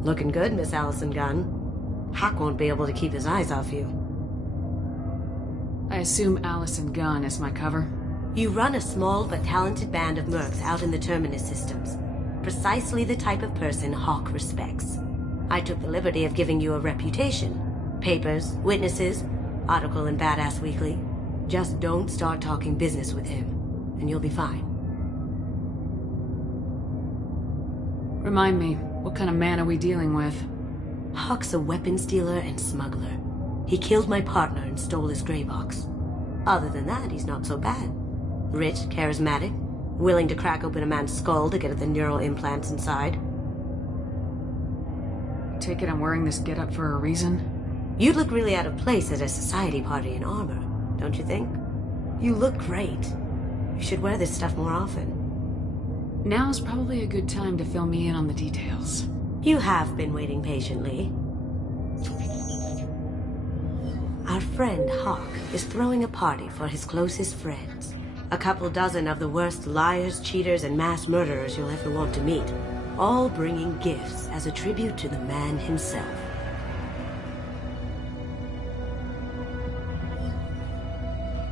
Looking good, Miss Allison Gunn. Hawk won't be able to keep his eyes off you. I assume Allison Gunn is my cover? You run a small but talented band of mercs out in the Terminus systems. Precisely the type of person Hawk respects. I took the liberty of giving you a reputation. Papers, witnesses, article in Badass Weekly. Just don't start talking business with him, and you'll be fine. Remind me, what kind of man are we dealing with? Hawk's a weapons dealer and smuggler. He killed my partner and stole his gray box. Other than that, he's not so bad. Rich, charismatic, willing to crack open a man's skull to get at the neural implants inside. Take it I'm wearing this getup for a reason? You'd look really out of place at a society party in armor, don't you think? You look great. You should wear this stuff more often. Now's probably a good time to fill me in on the details. You have been waiting patiently. Our friend Hawk is throwing a party for his closest friends. A couple dozen of the worst liars, cheaters, and mass murderers you'll ever want to meet. All bringing gifts as a tribute to the man himself.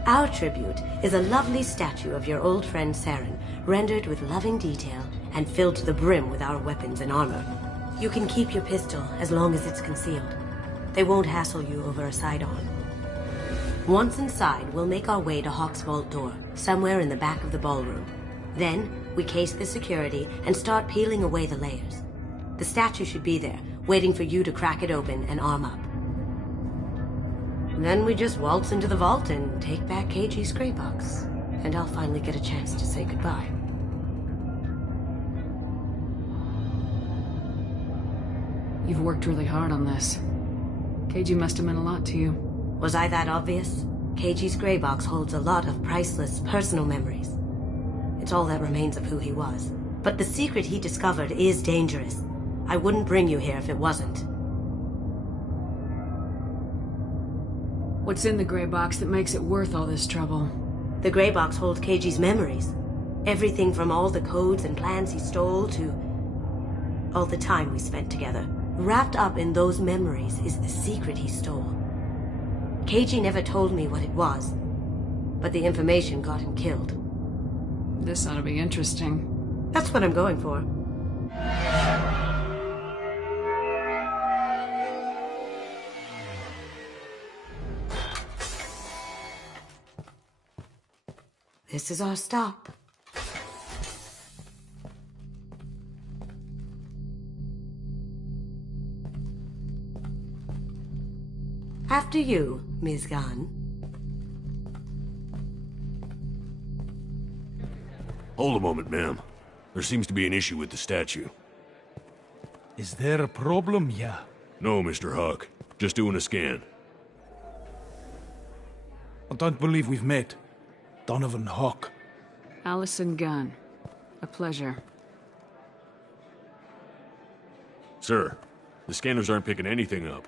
Our tribute is a lovely statue of your old friend Saren, rendered with loving detail and filled to the brim with our weapons and armor. You can keep your pistol as long as it's concealed. They won't hassle you over a side-on. Once inside, we'll make our way to Hawk's vault door, somewhere in the back of the ballroom. Then, we case the security and start peeling away the layers. The statue should be there, waiting for you to crack it open and arm up. Then we just waltz into the vault and take back KG's gray box. And I'll finally get a chance to say goodbye. You've worked really hard on this. KG must have meant a lot to you. Was I that obvious? KG's gray box holds a lot of priceless personal memories. It's all that remains of who he was. But the secret he discovered is dangerous. I wouldn't bring you here if it wasn't. What's in the gray box that makes it worth all this trouble? The gray box holds KG's memories. Everything from all the codes and plans he stole to all the time we spent together. Wrapped up in those memories is the secret he stole. KG never told me what it was, but the information got him killed. This ought to be interesting. That's what I'm going for. This is our stop. After you, Ms. Gunn. Hold a moment, ma'am. There seems to be an issue with the statue. Is there a problem, yeah? No, Mr. Huck. Just doing a scan. I don't believe we've met. Donovan Hawk. Allison Gunn. A pleasure. Sir, the scanners aren't picking anything up.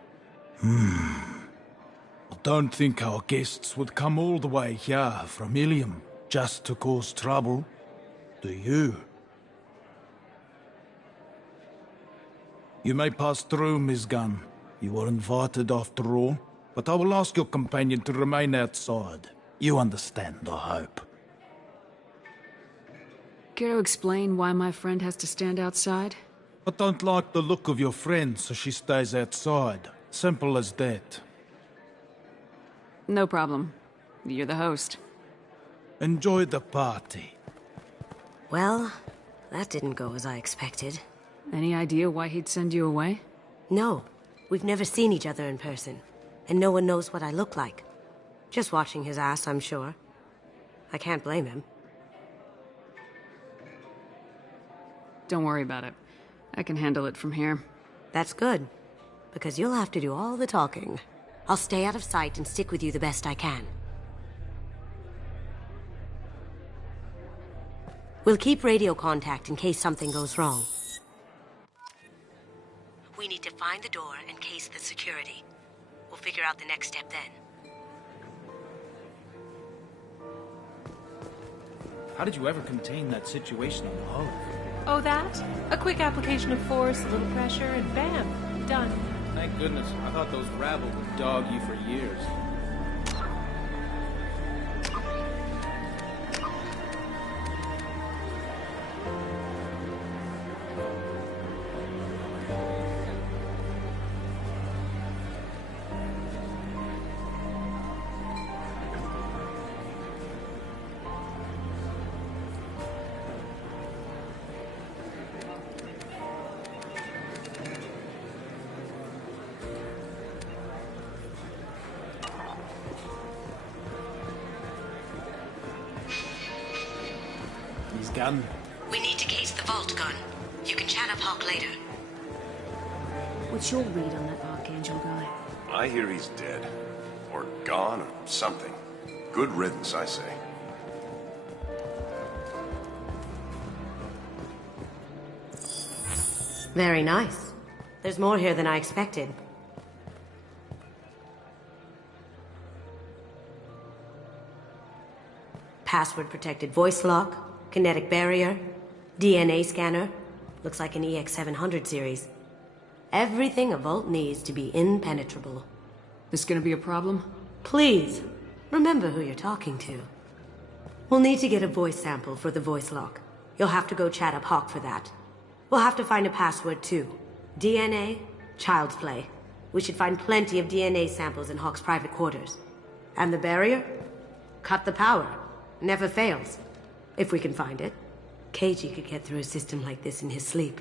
I don't think our guests would come all the way here from Ilium just to cause trouble. Do you? You may pass through, Ms. Gunn. You were invited after all, but I will ask your companion to remain outside. You understand, I hope. Care to explain why my friend has to stand outside? I don't like the look of your friend, so she stays outside. Simple as that. No problem. You're the host. Enjoy the party. Well, that didn't go as I expected. Any idea why he'd send you away? No. We've never seen each other in person, and no one knows what I look like. Just watching his ass, I'm sure. I can't blame him. Don't worry about it. I can handle it from here. That's good, because you'll have to do all the talking. I'll stay out of sight and stick with you the best I can. We'll keep radio contact in case something goes wrong. We need to find the door and case the security. We'll figure out the next step then. How did you ever contain that situation on the hull? Oh, that? A quick application of force, a little pressure, and bam, done. Thank goodness. I thought those rabble would dog you for years. Gun. We need to case the vault gun. You can chat up Hawk later. What's your read on that Archangel guy? I hear he's dead. Or gone, or something. Good riddance, I say. Very nice. There's more here than I expected. Password-protected voice lock, kinetic barrier, DNA scanner. Looks like an EX700 series. Everything a vault needs to be impenetrable. This gonna be a problem? Please, remember who you're talking to. We'll need to get a voice sample for the voice lock. You'll have to go chat up Hawk for that. We'll have to find a password too. DNA, child's play. We should find plenty of DNA samples in Hawk's private quarters. And the barrier? Cut the power. Never fails. If we can find it. KG could get through a system like this in his sleep.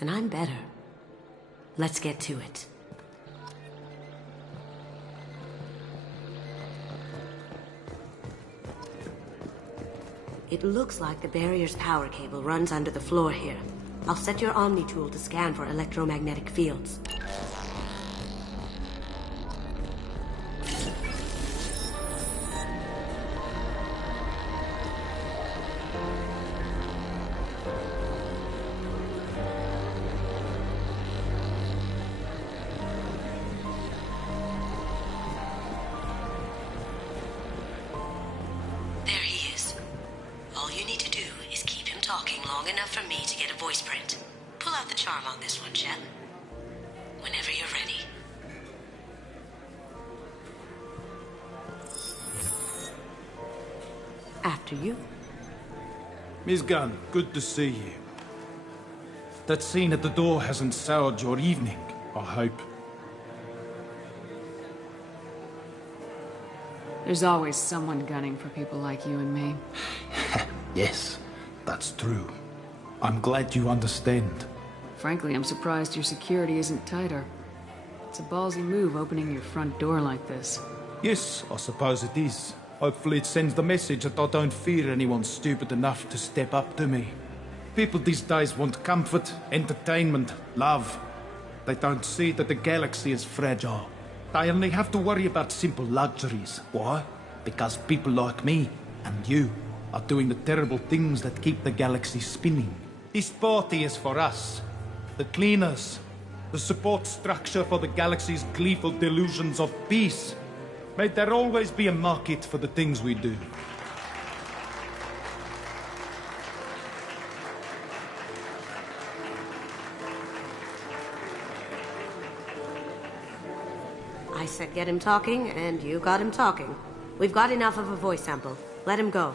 And I'm better. Let's get to it. It looks like the barrier's power cable runs under the floor here. I'll set your Omni tool to scan for electromagnetic fields. After you. Miss Gunn, good to see you. That scene at the door hasn't soured your evening, I hope. There's always someone gunning for people like you and me. Yes, that's true. I'm glad you understand. Frankly, I'm surprised your security isn't tighter. It's a ballsy move opening your front door like this. Yes, I suppose it is. Hopefully it sends the message that I don't fear anyone stupid enough to step up to me. People these days want comfort, entertainment, love. They don't see that the galaxy is fragile. They only have to worry about simple luxuries. Why? Because people like me and you are doing the terrible things that keep the galaxy spinning. This party is for us, the cleaners, the support structure for the galaxy's gleeful delusions of peace. May there always be a market for the things we do. I said get him talking, and you got him talking. We've got enough of a voice sample. Let him go.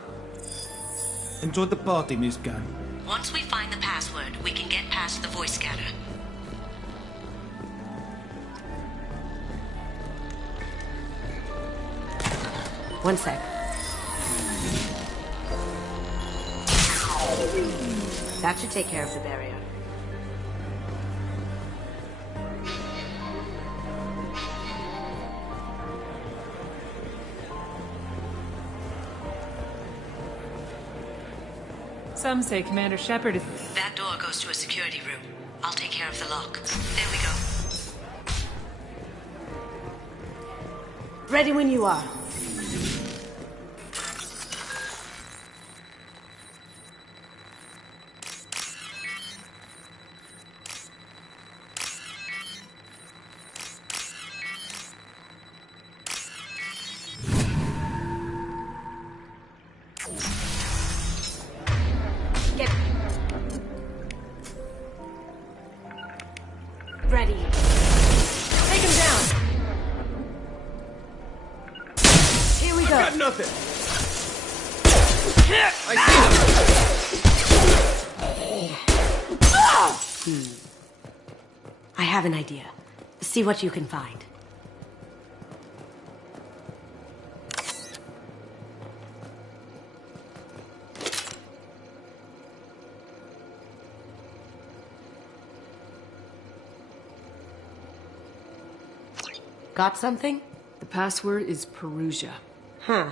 Enjoy the party, Miss Gunn. Once we find the password, we can get past the voice scanner. One sec. That should take care of the barrier. Some say Commander Shepard is... That door goes to a security room. I'll take care of the lock. There we go. Ready when you are. got nothing! I see. I have an idea. See what you can find. Got something? The password is Perugia. Huh.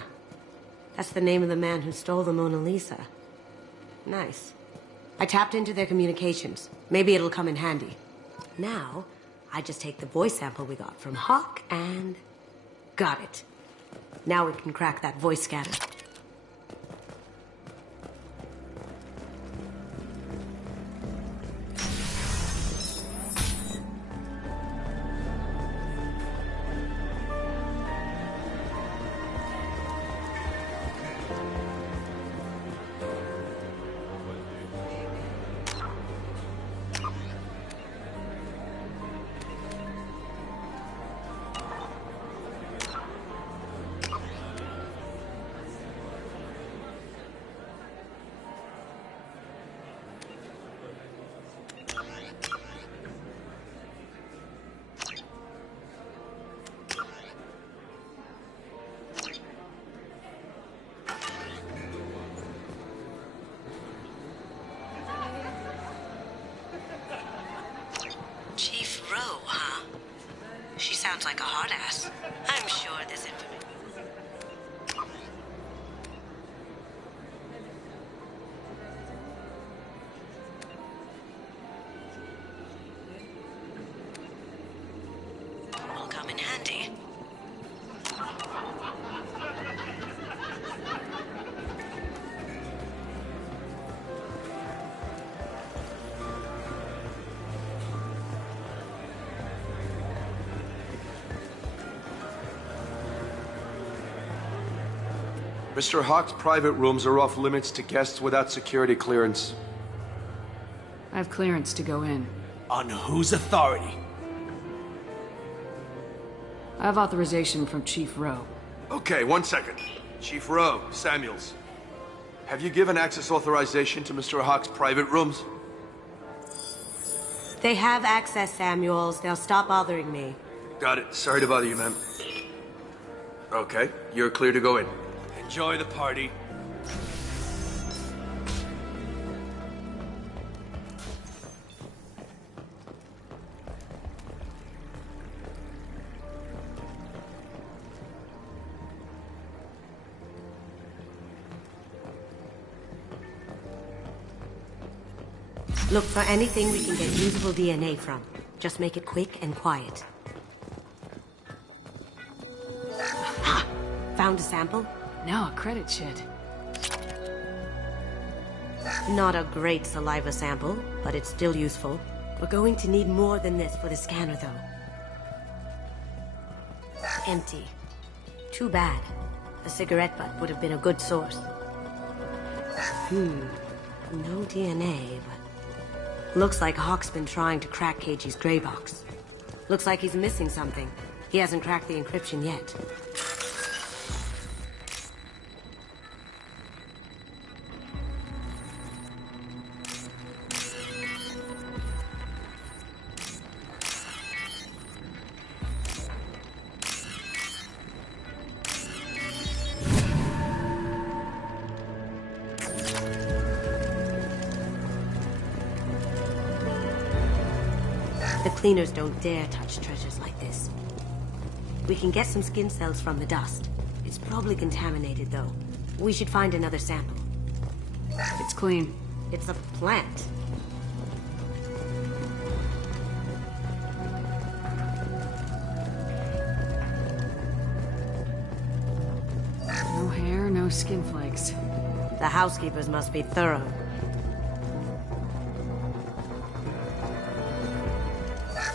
That's the name of the man who stole the Mona Lisa. Nice. I tapped into their communications. Maybe it'll come in handy. Now, I just take the voice sample we got from Hawk and... got it. Now we can crack that voice scanner. Sounds like a hard ass. I'm sure this information... will come in handy. Mr. Hawk's private rooms are off limits to guests without security clearance. I have clearance to go in. On whose authority? I have authorization from Chief Rowe. Okay, 1 second. Chief Rowe, Samuels. Have you given access authorization to Mr. Hawk's private rooms? They have access, Samuels. They'll stop bothering me. Got it. Sorry to bother you, ma'am. Okay, you're clear to go in. Enjoy the party. Look for anything we can get usable DNA from. Just make it quick and quiet. Ha! Found a sample? Now a credit sheet. Not a great saliva sample, but it's still useful. We're going to need more than this for the scanner, though. Empty. Too bad. A cigarette butt would have been a good source. No DNA, but... Looks like Hawk's been trying to crack Cage's gray box. Looks like he's missing something. He hasn't cracked the encryption yet. The cleaners don't dare touch treasures like this. We can get some skin cells from the dust. It's probably contaminated, though. We should find another sample. It's clean. It's a plant. No hair, no skin flakes. The housekeepers must be thorough.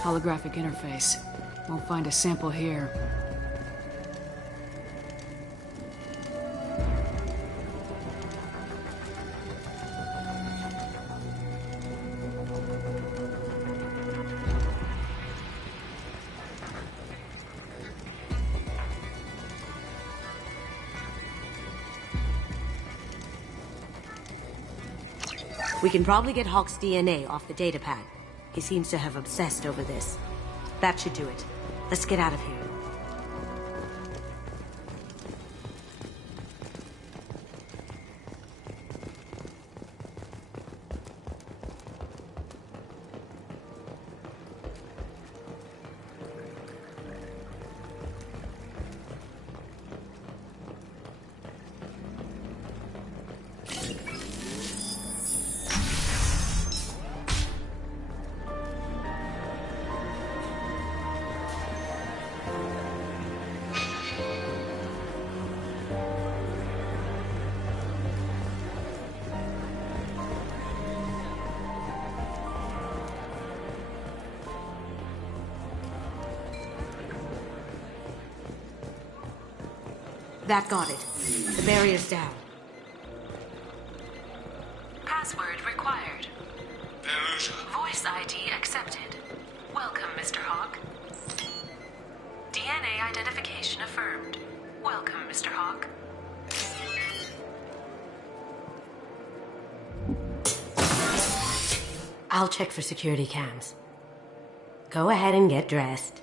Holographic interface. Won't find a sample here. We can probably get Hawk's DNA off the datapad. He seems to have obsessed over this. That should do it. Let's get out of here. That got it. The barrier's down. Password required. Voice ID accepted. Welcome, Mr. Hawk. DNA identification affirmed. Welcome, Mr. Hawk. I'll check for security cams. Go ahead and get dressed.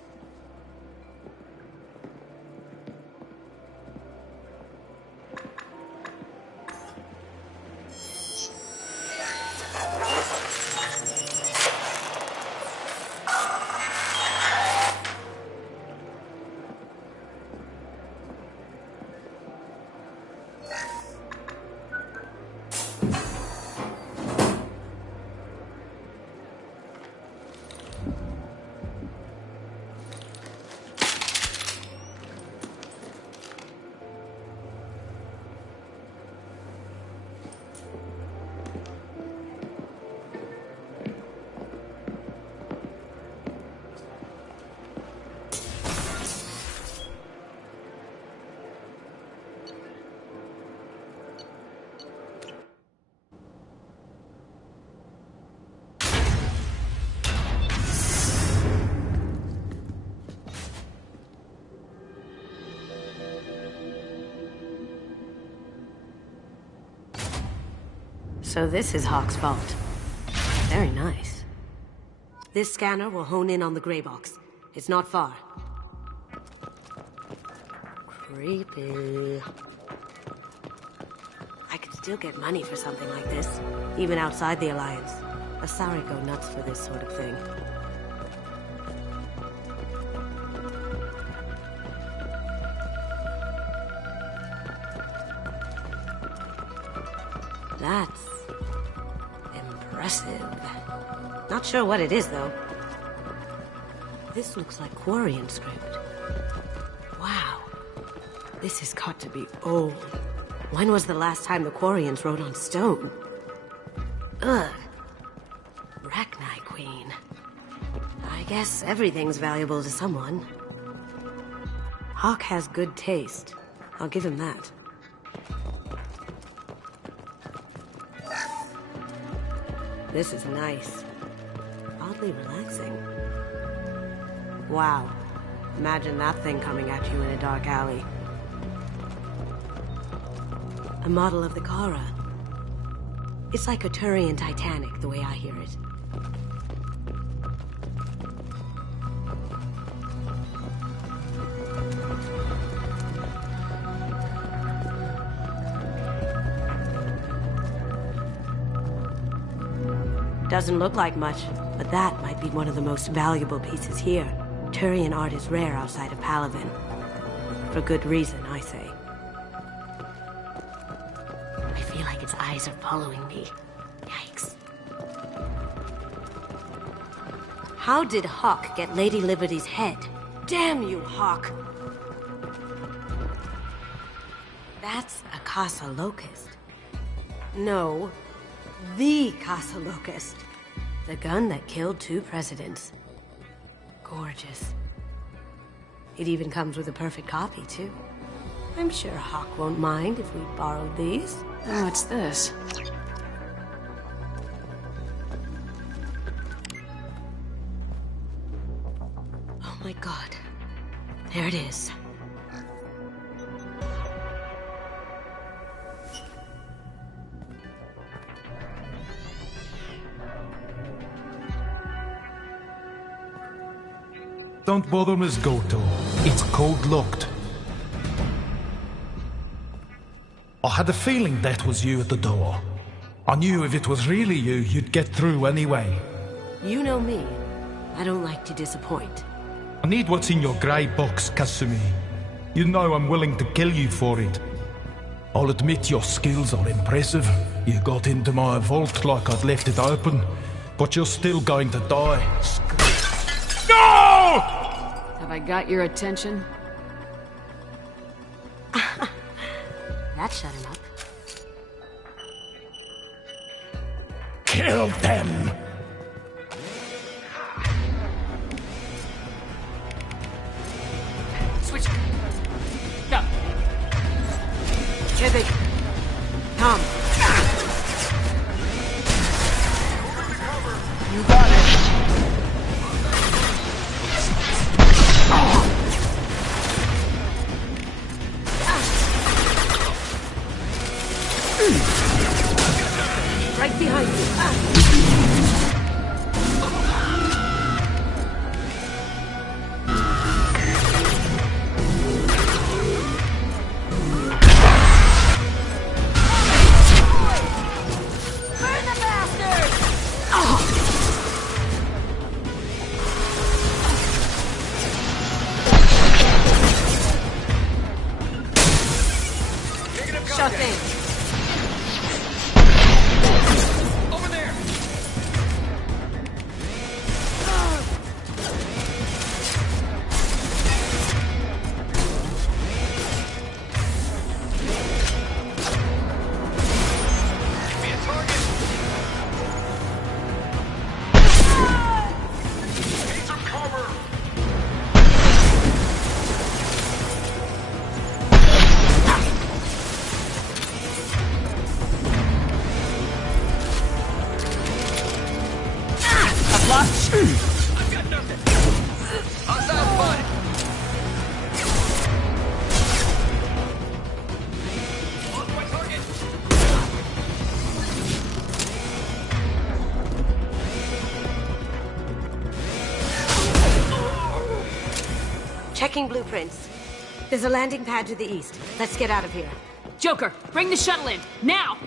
So this is Hawk's vault. Very nice. This scanner will hone in on the gray box. It's not far. Creepy. I could still get money for something like this, even outside the Alliance. Asari go nuts for this sort of thing. That's impressive. Not sure what it is, though. This looks like Quarian script. Wow. This has got to be old. When was the last time the Quarians wrote on stone? Ugh. Rachni Queen. I guess everything's valuable to someone. Hawk has good taste. I'll give him that. This is nice. Oddly relaxing. Wow. Imagine that thing coming at you in a dark alley. A model of the Kara. It's like a Turian Titanic, the way I hear it. Doesn't look like much, but that might be one of the most valuable pieces here. Turian art is rare outside of Palaven. For good reason, I say. I feel like its eyes are following me. Yikes. How did Hawk get Lady Liberty's head? Damn you, Hawk! That's a Casa Locust. No. The Casa Locust. The gun that killed 2 presidents. Gorgeous. It even comes with a perfect copy, too. I'm sure Hawk won't mind if we borrowed these. Oh, what's this? Oh my god. There it is. don't bother, Miss Goto. It's code-locked. I had a feeling that was you at the door. I knew if it was really you, you'd get through anyway. You know me. I don't like to disappoint. I need what's in your grey box, Kasumi. You know I'm willing to kill you for it. I'll admit your skills are impressive. You got into my vault like I'd left it open, but you're still going to die. No! Have I got your attention? That shut him up. Kill them! Switch. Go. Pivot. Tom. You got it. Right behind you. Burn the bastard! Shut in. Over there. Be a target. Need some cover. I've got nothing. Hostile spotted. Lost my target. Checking blueprints. There's a landing pad to the east. Let's get out of here. Joker, bring the shuttle in, now!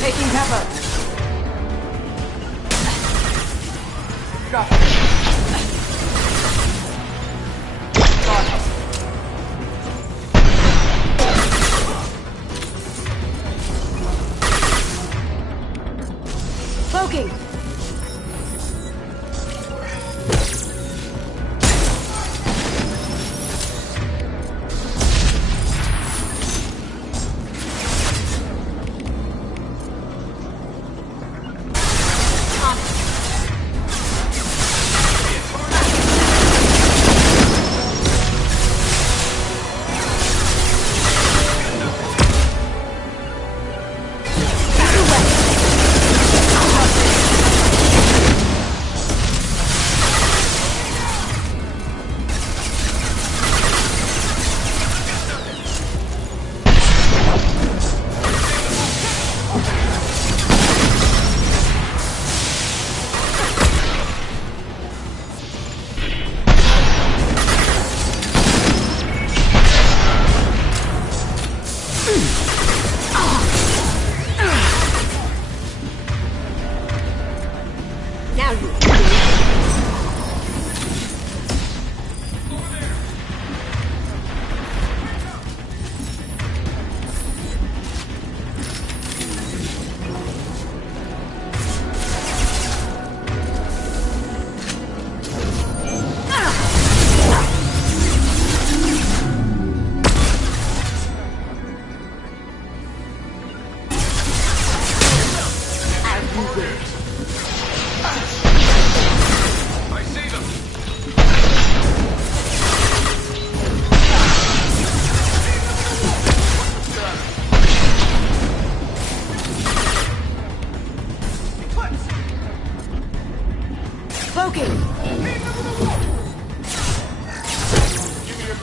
Taking cover. Got it. Cloaking.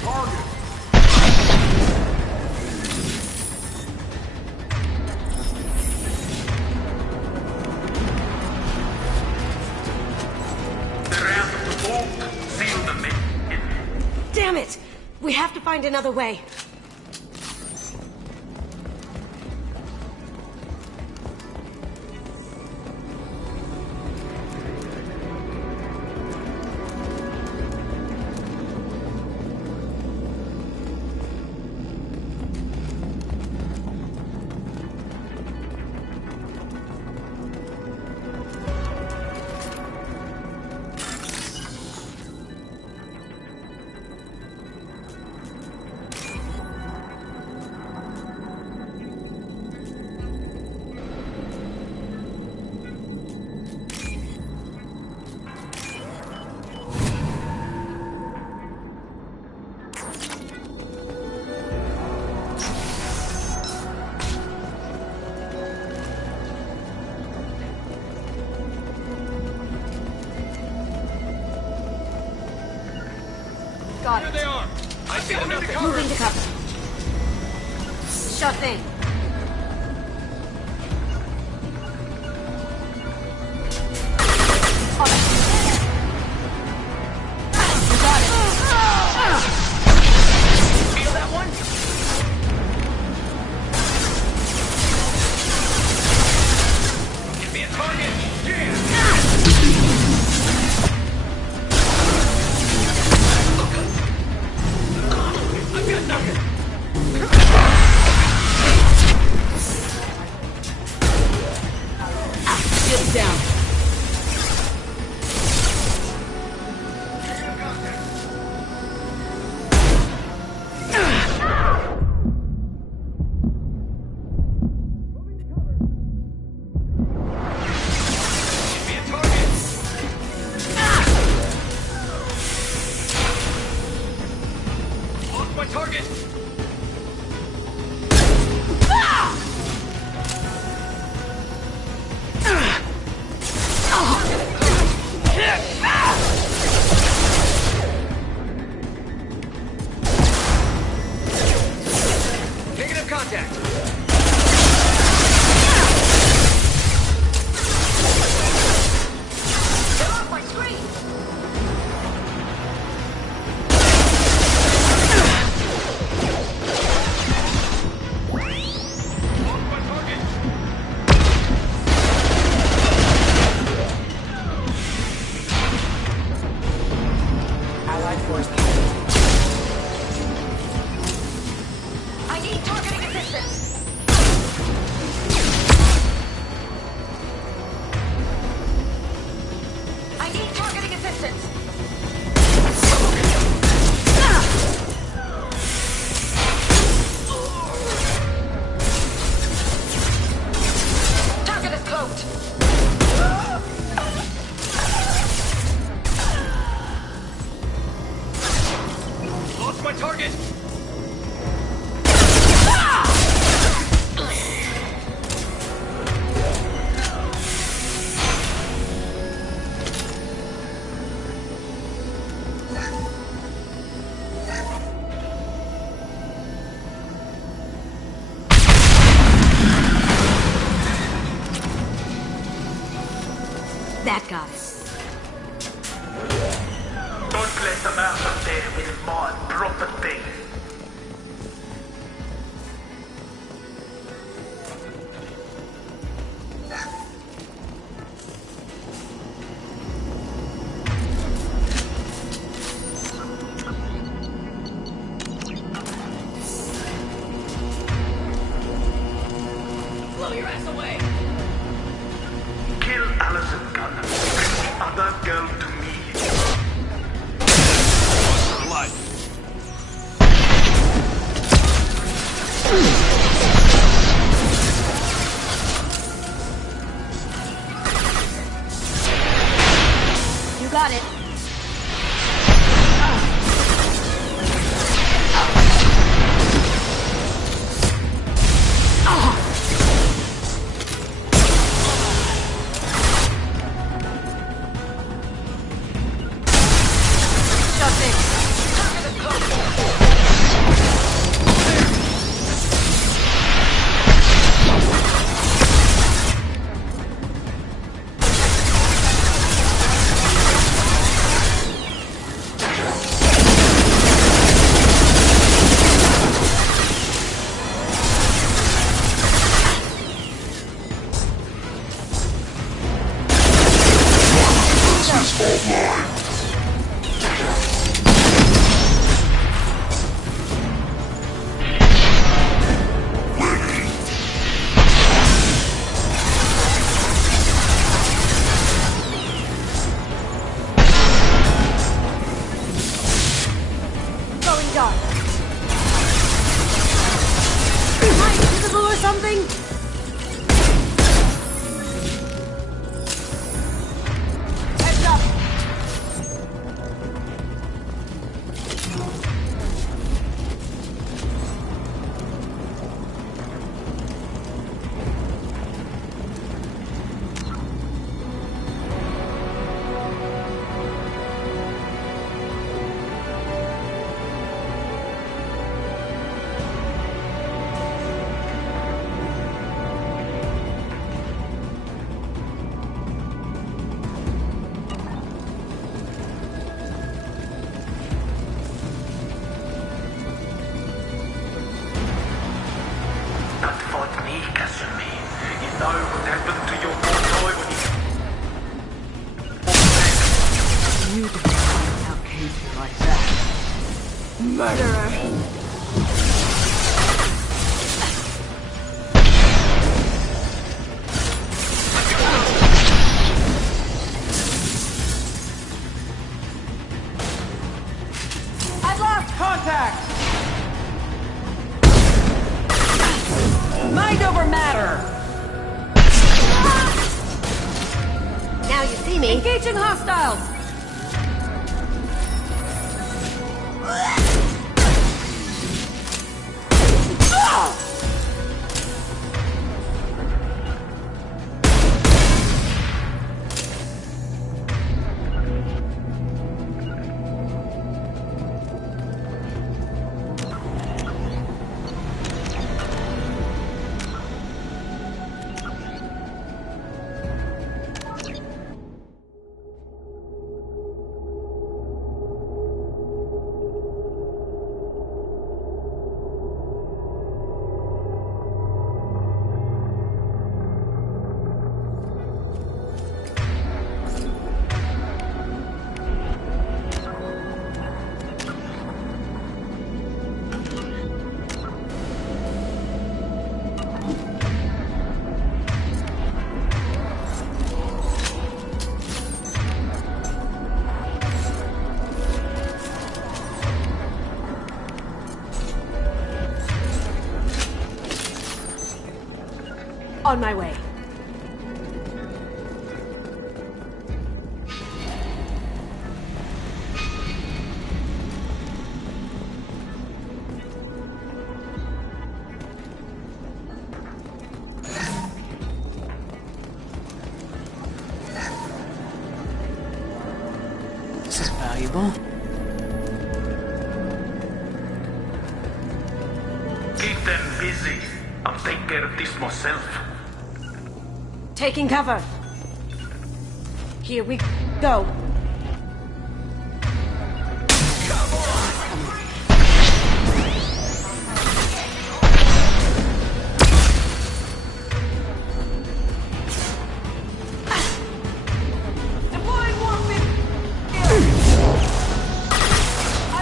target! Damn it! We have to find another way. Got it. Here they are! I see them into cover! Moving to cover. Sure thing. You got it. Feel that one? Give me a target! I've got nothing! Shield down. Lost my target! Negative contact! Get off my screen! Lost my target! Allied force. I need targeting assistance. I need targeting assistance. Target is cloaked. Lost my target! That got it. Don't let them out of there with more property. Blow your ass away! Kill Allison Gunn. Bring the other girl to me. Alive! You got it. are! Am I invisible or something? Heads up! Mind over matter! Now you see me. Engaging hostiles! On my way. This is valuable. Keep them busy. I'll take care of this myself. Taking cover. Here we go.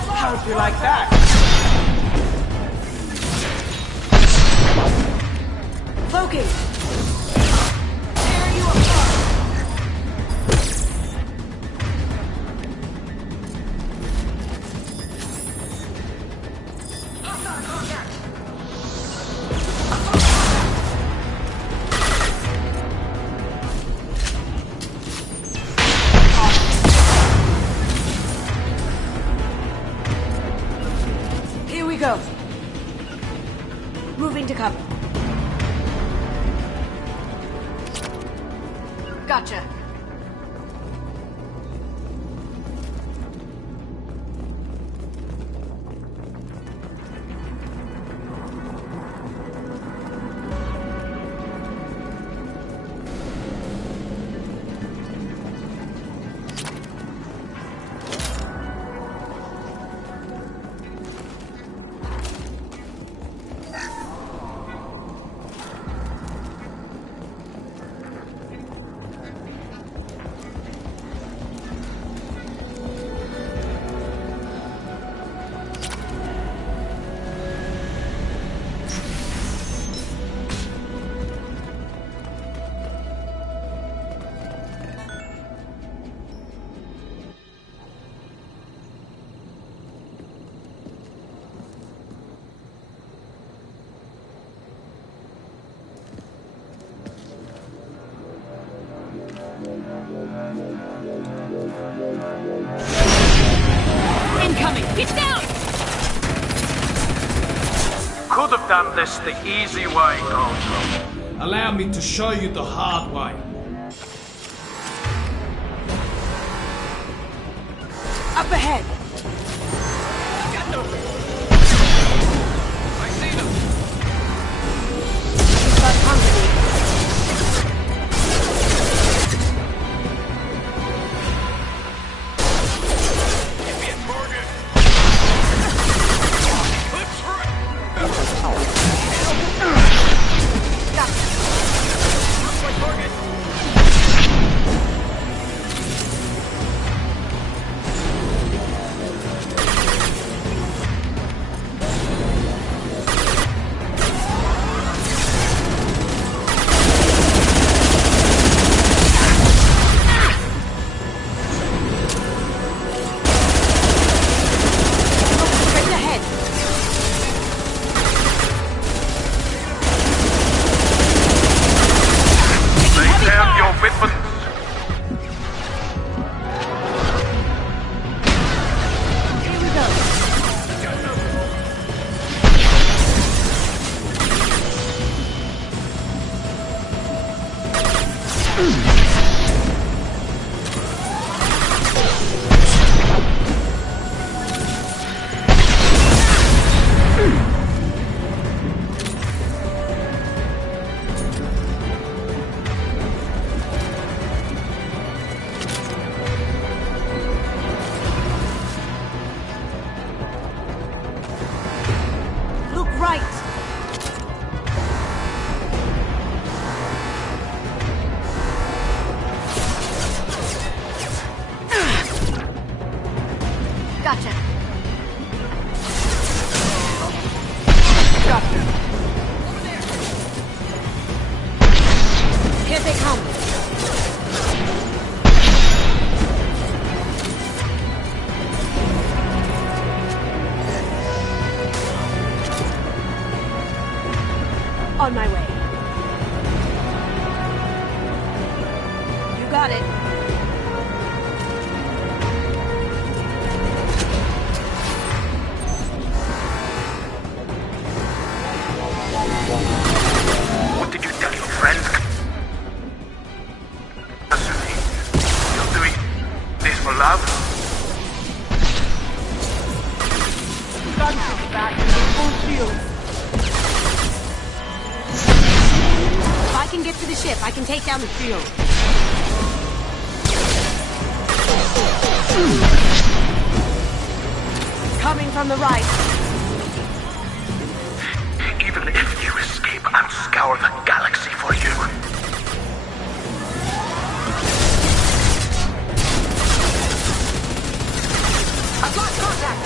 How'd you like that? Cloaking. Here we go. Moving to cover. Gotcha. could have done this the easy way, Gold. Allow me to show you the hard way. Up ahead! I see them! Got company. Give me a target! Eclipse for it! That's my target! On my way. You got it. What did you tell your friends? You're doing this for love? Gunshot back in full shield. If I can get to the ship, I can take down the shield. Coming from the right. Even if you escape, I'll scour the galaxy for you. I've got contact!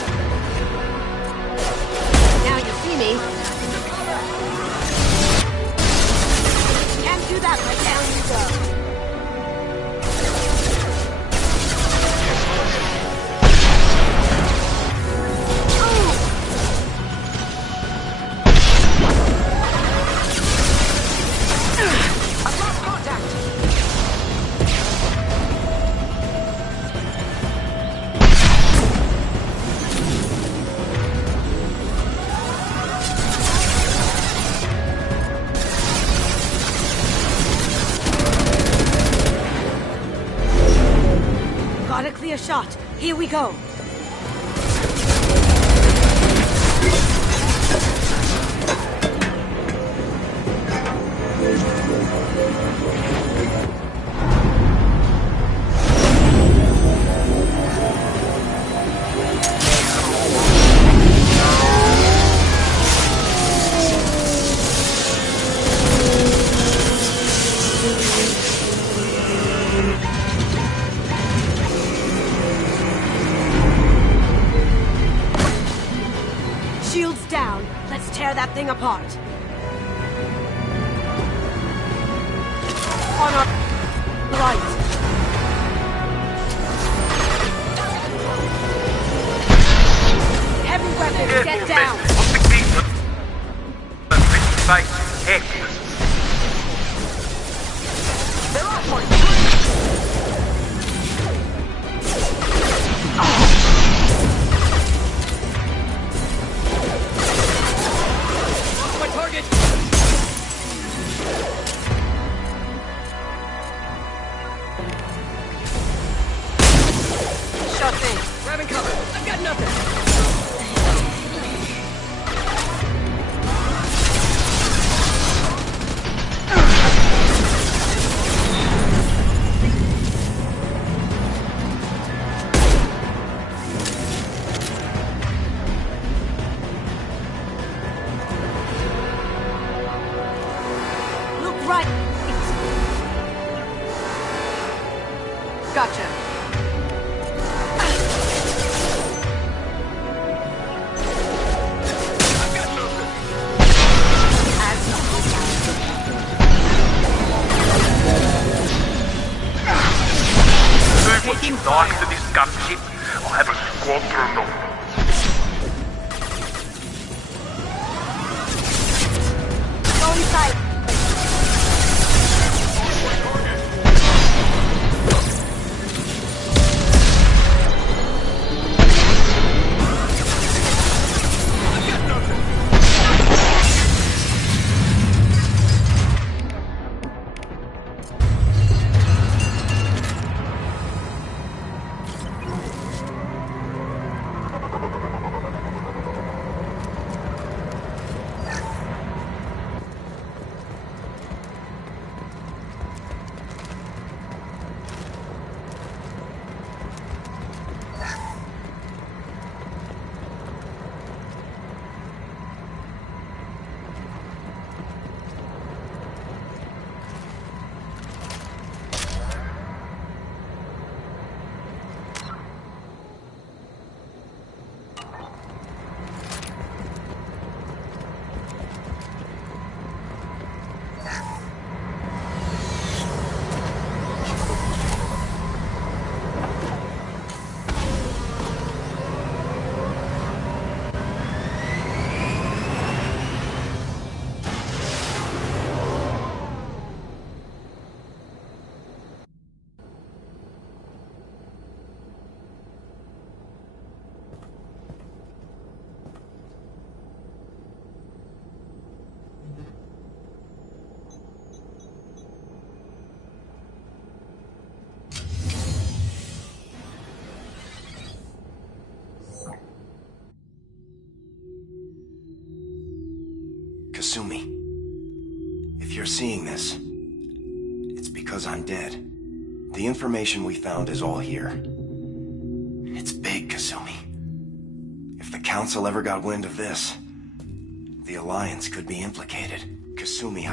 Now you see me. Can't do that, but down you go. I've lost contact! Got a clear shot. Here we go. Shields down. Let's tear that thing apart. On our right. Heavy weapons, get down. They're off one. ship, I have a squadron of... Go inside. Kasumi, if you're seeing this, it's because I'm dead. The information we found is all here. It's big, Kasumi. If the Council ever got wind of this, the Alliance could be implicated. Kasumi,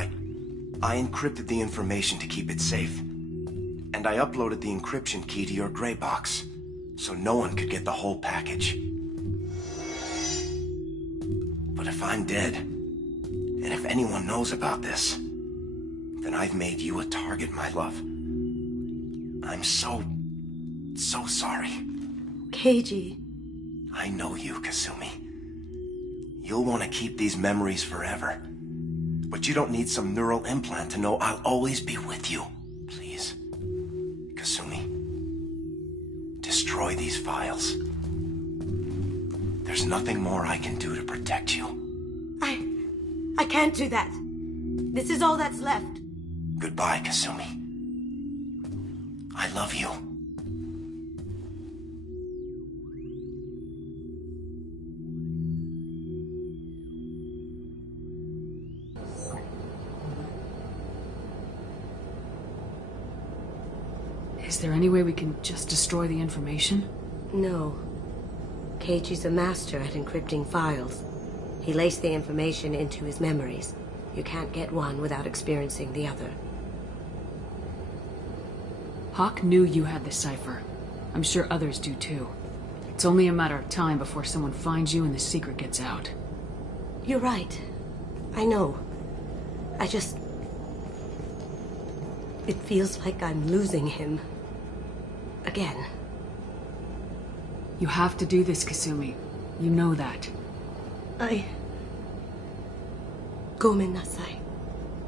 I encrypted the information to keep it safe. And I uploaded the encryption key to your gray box, so no one could get the whole package. But if I'm dead, and if anyone knows about this, then I've made you a target, my love. I'm so sorry. Keiji. I know you, Kasumi. You'll want to keep these memories forever. But you don't need some neural implant to know I'll always be with you. Please, Kasumi, destroy these files. There's nothing more I can do to protect you. I can't do that. This is all that's left. Goodbye, Kasumi. I love you. Is there any way we can just destroy the information? No. Keiichi's a master at encrypting files. He laced the information into his memories. You can't get one without experiencing the other. Hawk knew you had the cipher. I'm sure others do too. It's only a matter of time before someone finds you and the secret gets out. You're right. I know. I just... It feels like I'm losing him. Again. You have to do this, Kasumi. You know that. Gomen nasai,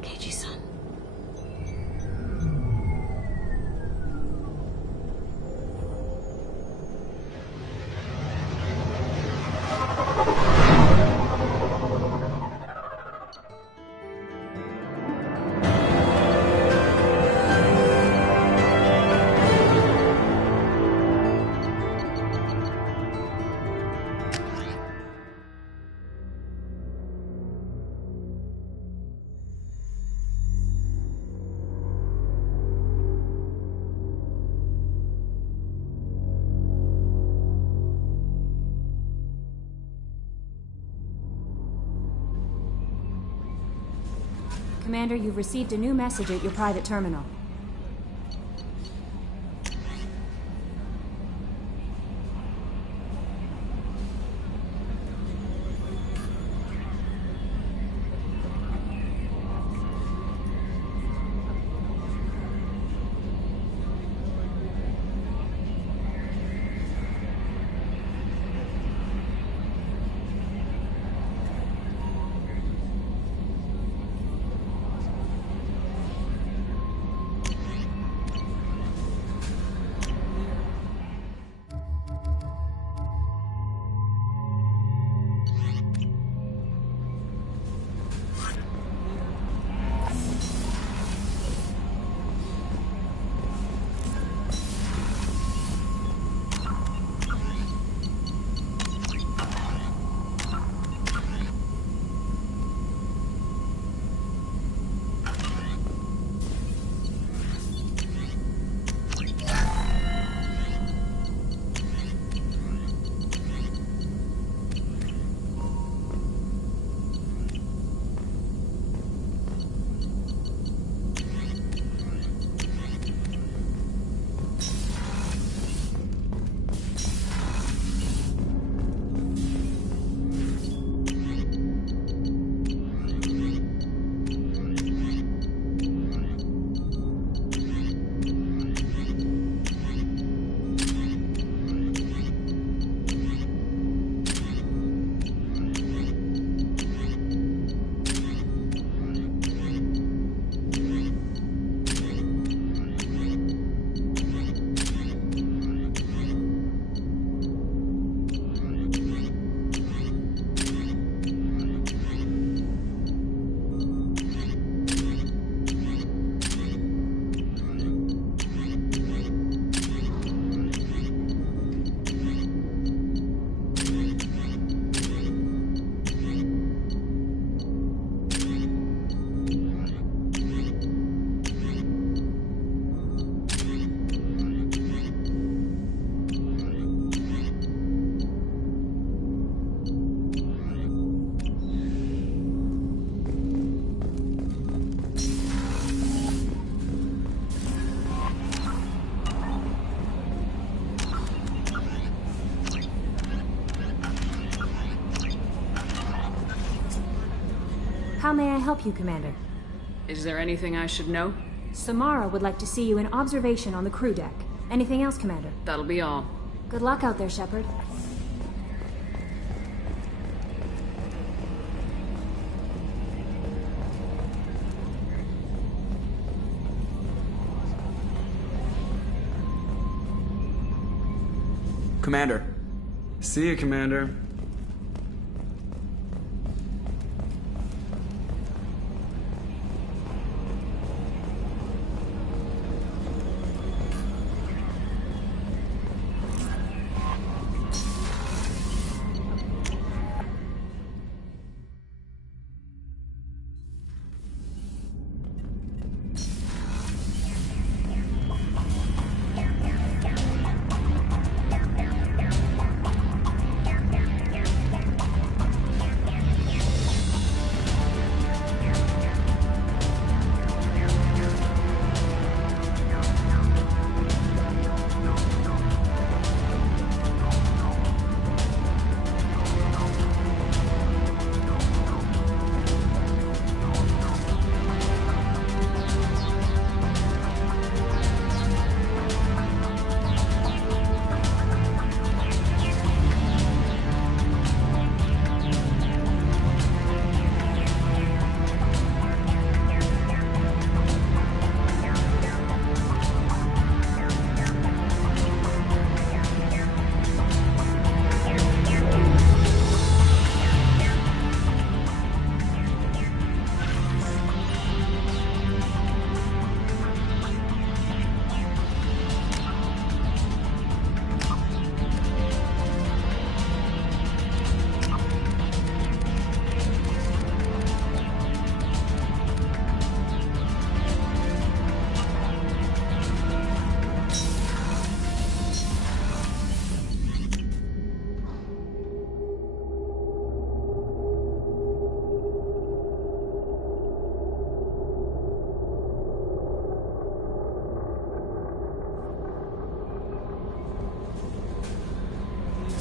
Keiji-san. Commander, you've received a new message at your private terminal. How may I help you, Commander? Is there anything I should know? Samara would like to see you in observation on the crew deck. Anything else, Commander? That'll be all. Good luck out there, Shepard. Commander. See you, Commander.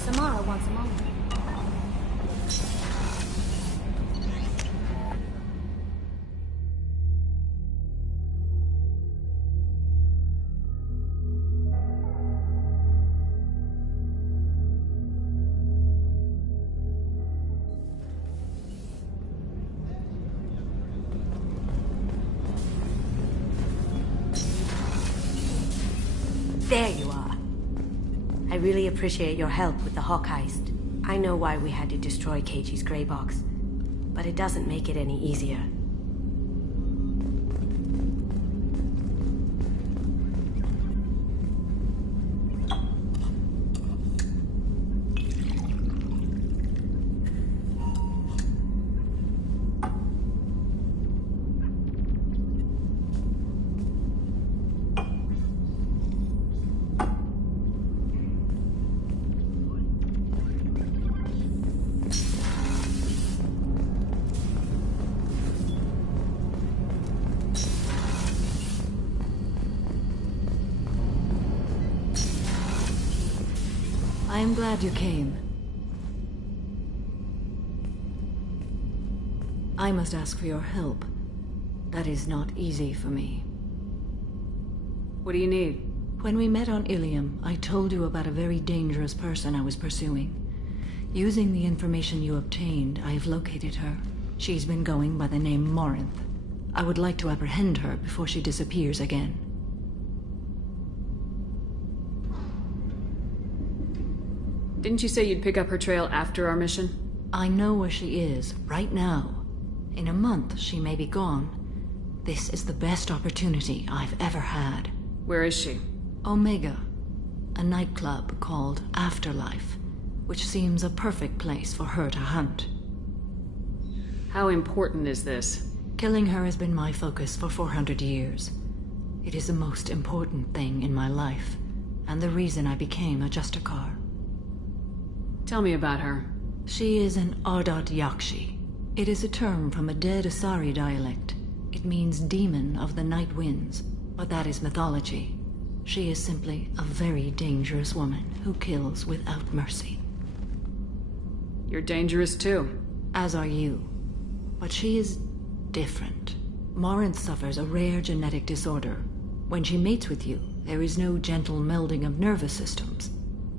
Samara wants a moment. There you are. I really appreciate your help with the Hawk heist. I know why we had to destroy Keiji's gray box, but it doesn't make it any easier. I am glad you came. I must ask for your help. That is not easy for me. What do you need? When we met on Ilium, I told you about a very dangerous person I was pursuing. Using the information you obtained, I have located her. She's been going by the name Morinth. I would like to apprehend her before she disappears again. Didn't you say you'd pick up her trail after our mission? I know where she is, right now. In a month, she may be gone. This is the best opportunity I've ever had. Where is she? Omega, a nightclub called Afterlife, which seems a perfect place for her to hunt. How important is this? Killing her has been my focus for 400 years. It is the most important thing in my life, and the reason I became a Justicar. Tell me about her. She is an Ardot Yakshi. It is a term from a dead Asari dialect. It means demon of the night winds, but that is mythology. She is simply a very dangerous woman who kills without mercy. You're dangerous too. As are you. But she is different. Morinth suffers a rare genetic disorder. When she mates with you, there is no gentle melding of nervous systems.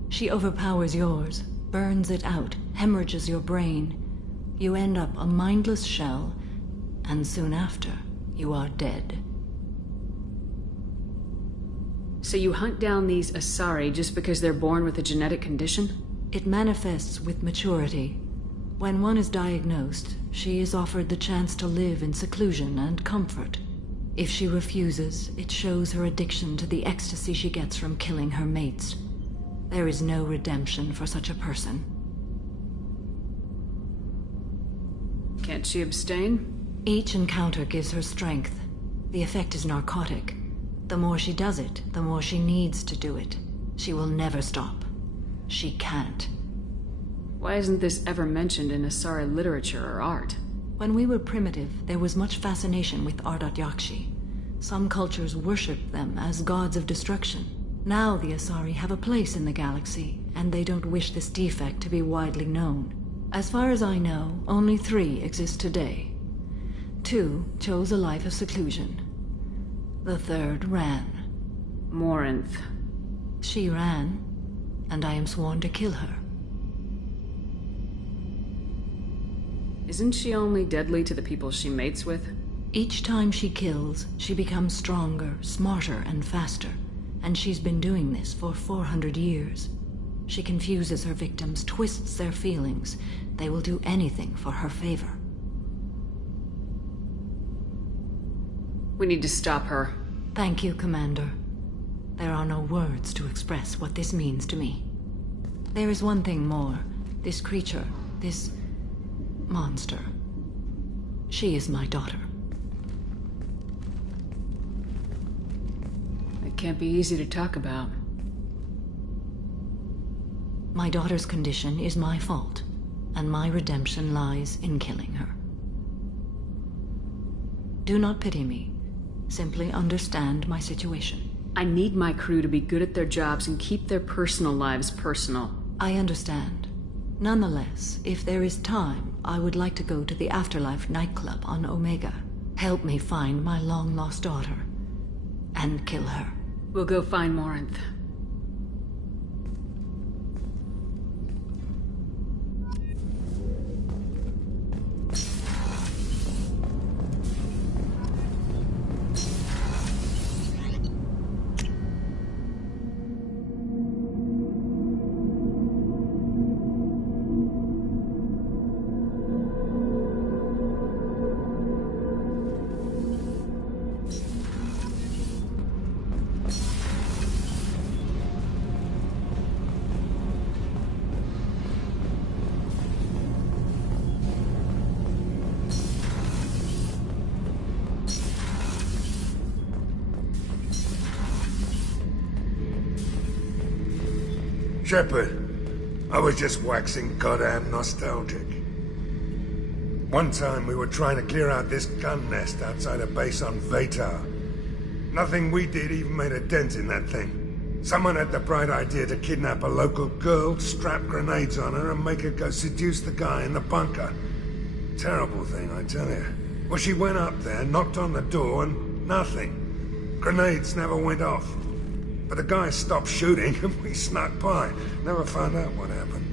She overpowers yours, burns it out, hemorrhages your brain. You end up a mindless shell, and soon after, you are dead. So you hunt down these Asari just because they're born with a genetic condition? It manifests with maturity. When one is diagnosed, she is offered the chance to live in seclusion and comfort. If she refuses, it shows her addiction to the ecstasy she gets from killing her mates. There is no redemption for such a person. Can't she abstain? Each encounter gives her strength. The effect is narcotic. The more she does it, the more she needs to do it. She will never stop. She can't. Why isn't this ever mentioned in Asari literature or art? When we were primitive, there was much fascination with Ardat Yakshi. Some cultures worshipped them as gods of destruction. Now the Asari have a place in the galaxy, and they don't wish this defect to be widely known. As far as I know, only 3 exist today. 2 chose a life of seclusion. The 3rd ran. Morinth. She ran, and I am sworn to kill her. Isn't she only deadly to the people she mates with? Each time she kills, she becomes stronger, smarter, and faster. And she's been doing this for 400 years. She confuses her victims, twists their feelings. They will do anything for her favor. We need to stop her. Thank you, Commander. There are no words to express what this means to me. There is one thing more. This creature, this monster. She is my daughter. It can't be easy to talk about. My daughter's condition is my fault, and my redemption lies in killing her. Do not pity me. Simply understand my situation. I need my crew to be good at their jobs and keep their personal lives personal. I understand. Nonetheless, if there is time, I would like to go to the Afterlife nightclub on Omega. Help me find my long-lost daughter, and kill her. We'll go find Morinth. Shepard, I was just waxing goddamn nostalgic. One time we were trying to clear out this gun nest outside a base on Vatar. Nothing we did even made a dent in that thing. Someone had the bright idea to kidnap a local girl, strap grenades on her, and make her go seduce the guy in the bunker. Terrible thing, I tell you. Well, she went up there, knocked on the door, and nothing. Grenades never went off. But the guy stopped shooting and we snuck by. Never found out what happened.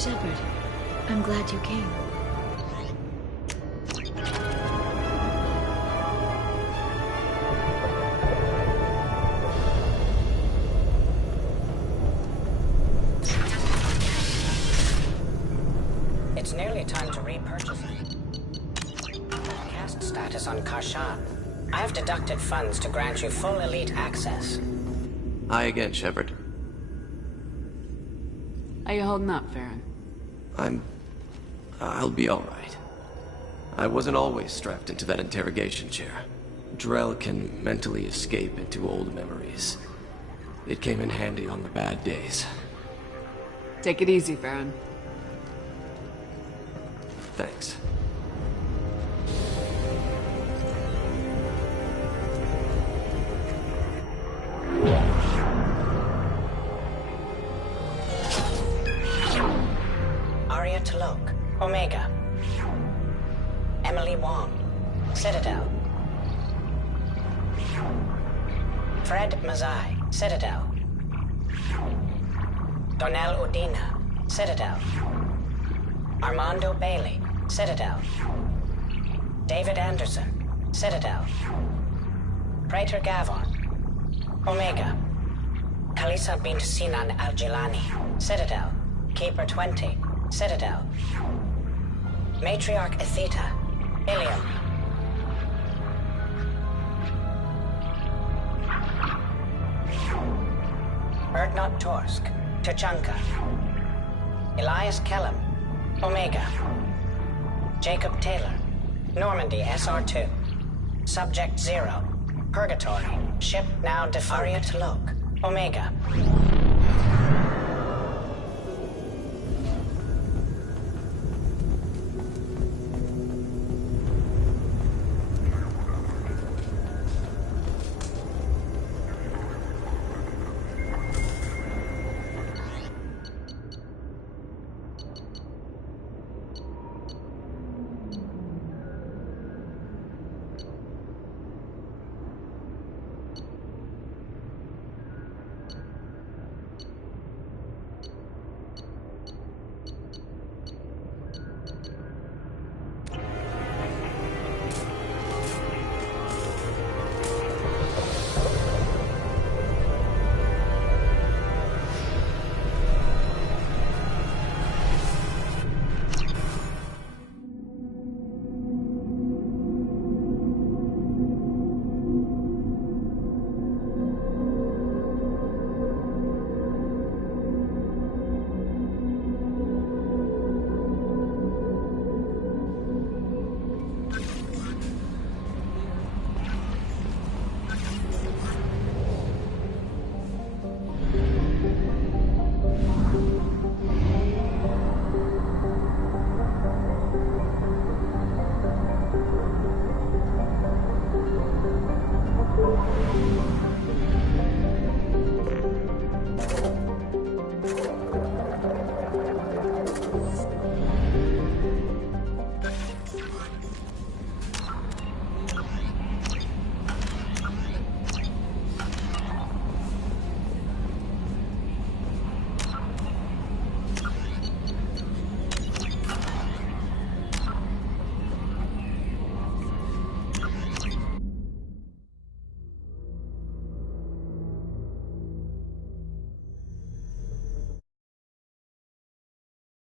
Shepard, I'm glad you came. It's nearly time to repurchase it. Cast status on Karshan. I have deducted funds to grant you full elite access. Hi again, Shepard. How you holding up, Farron? I'll be alright. I wasn't always strapped into that interrogation chair. Drell can mentally escape into old memories. It came in handy on the bad days. Take it easy, Farron. Thanks. Arya Talok, Omega. Emily Wong, Citadel. Fred Mazai, Citadel. Donnell Udina, Citadel. Armando Bailey, Citadel. David Anderson, Citadel. Praetor Gavon, Omega. Kalisa bint Sinan Al-Jilani, Citadel. Keeper 20, Citadel. Matriarch Etheta, Ilium. Erdnot Torsk, Tuchanka. Elias Kellum, Omega. Jacob Taylor, Normandy SR2. Subject 0, Purgatory. Ship now defunct. Arya Talok, Omega.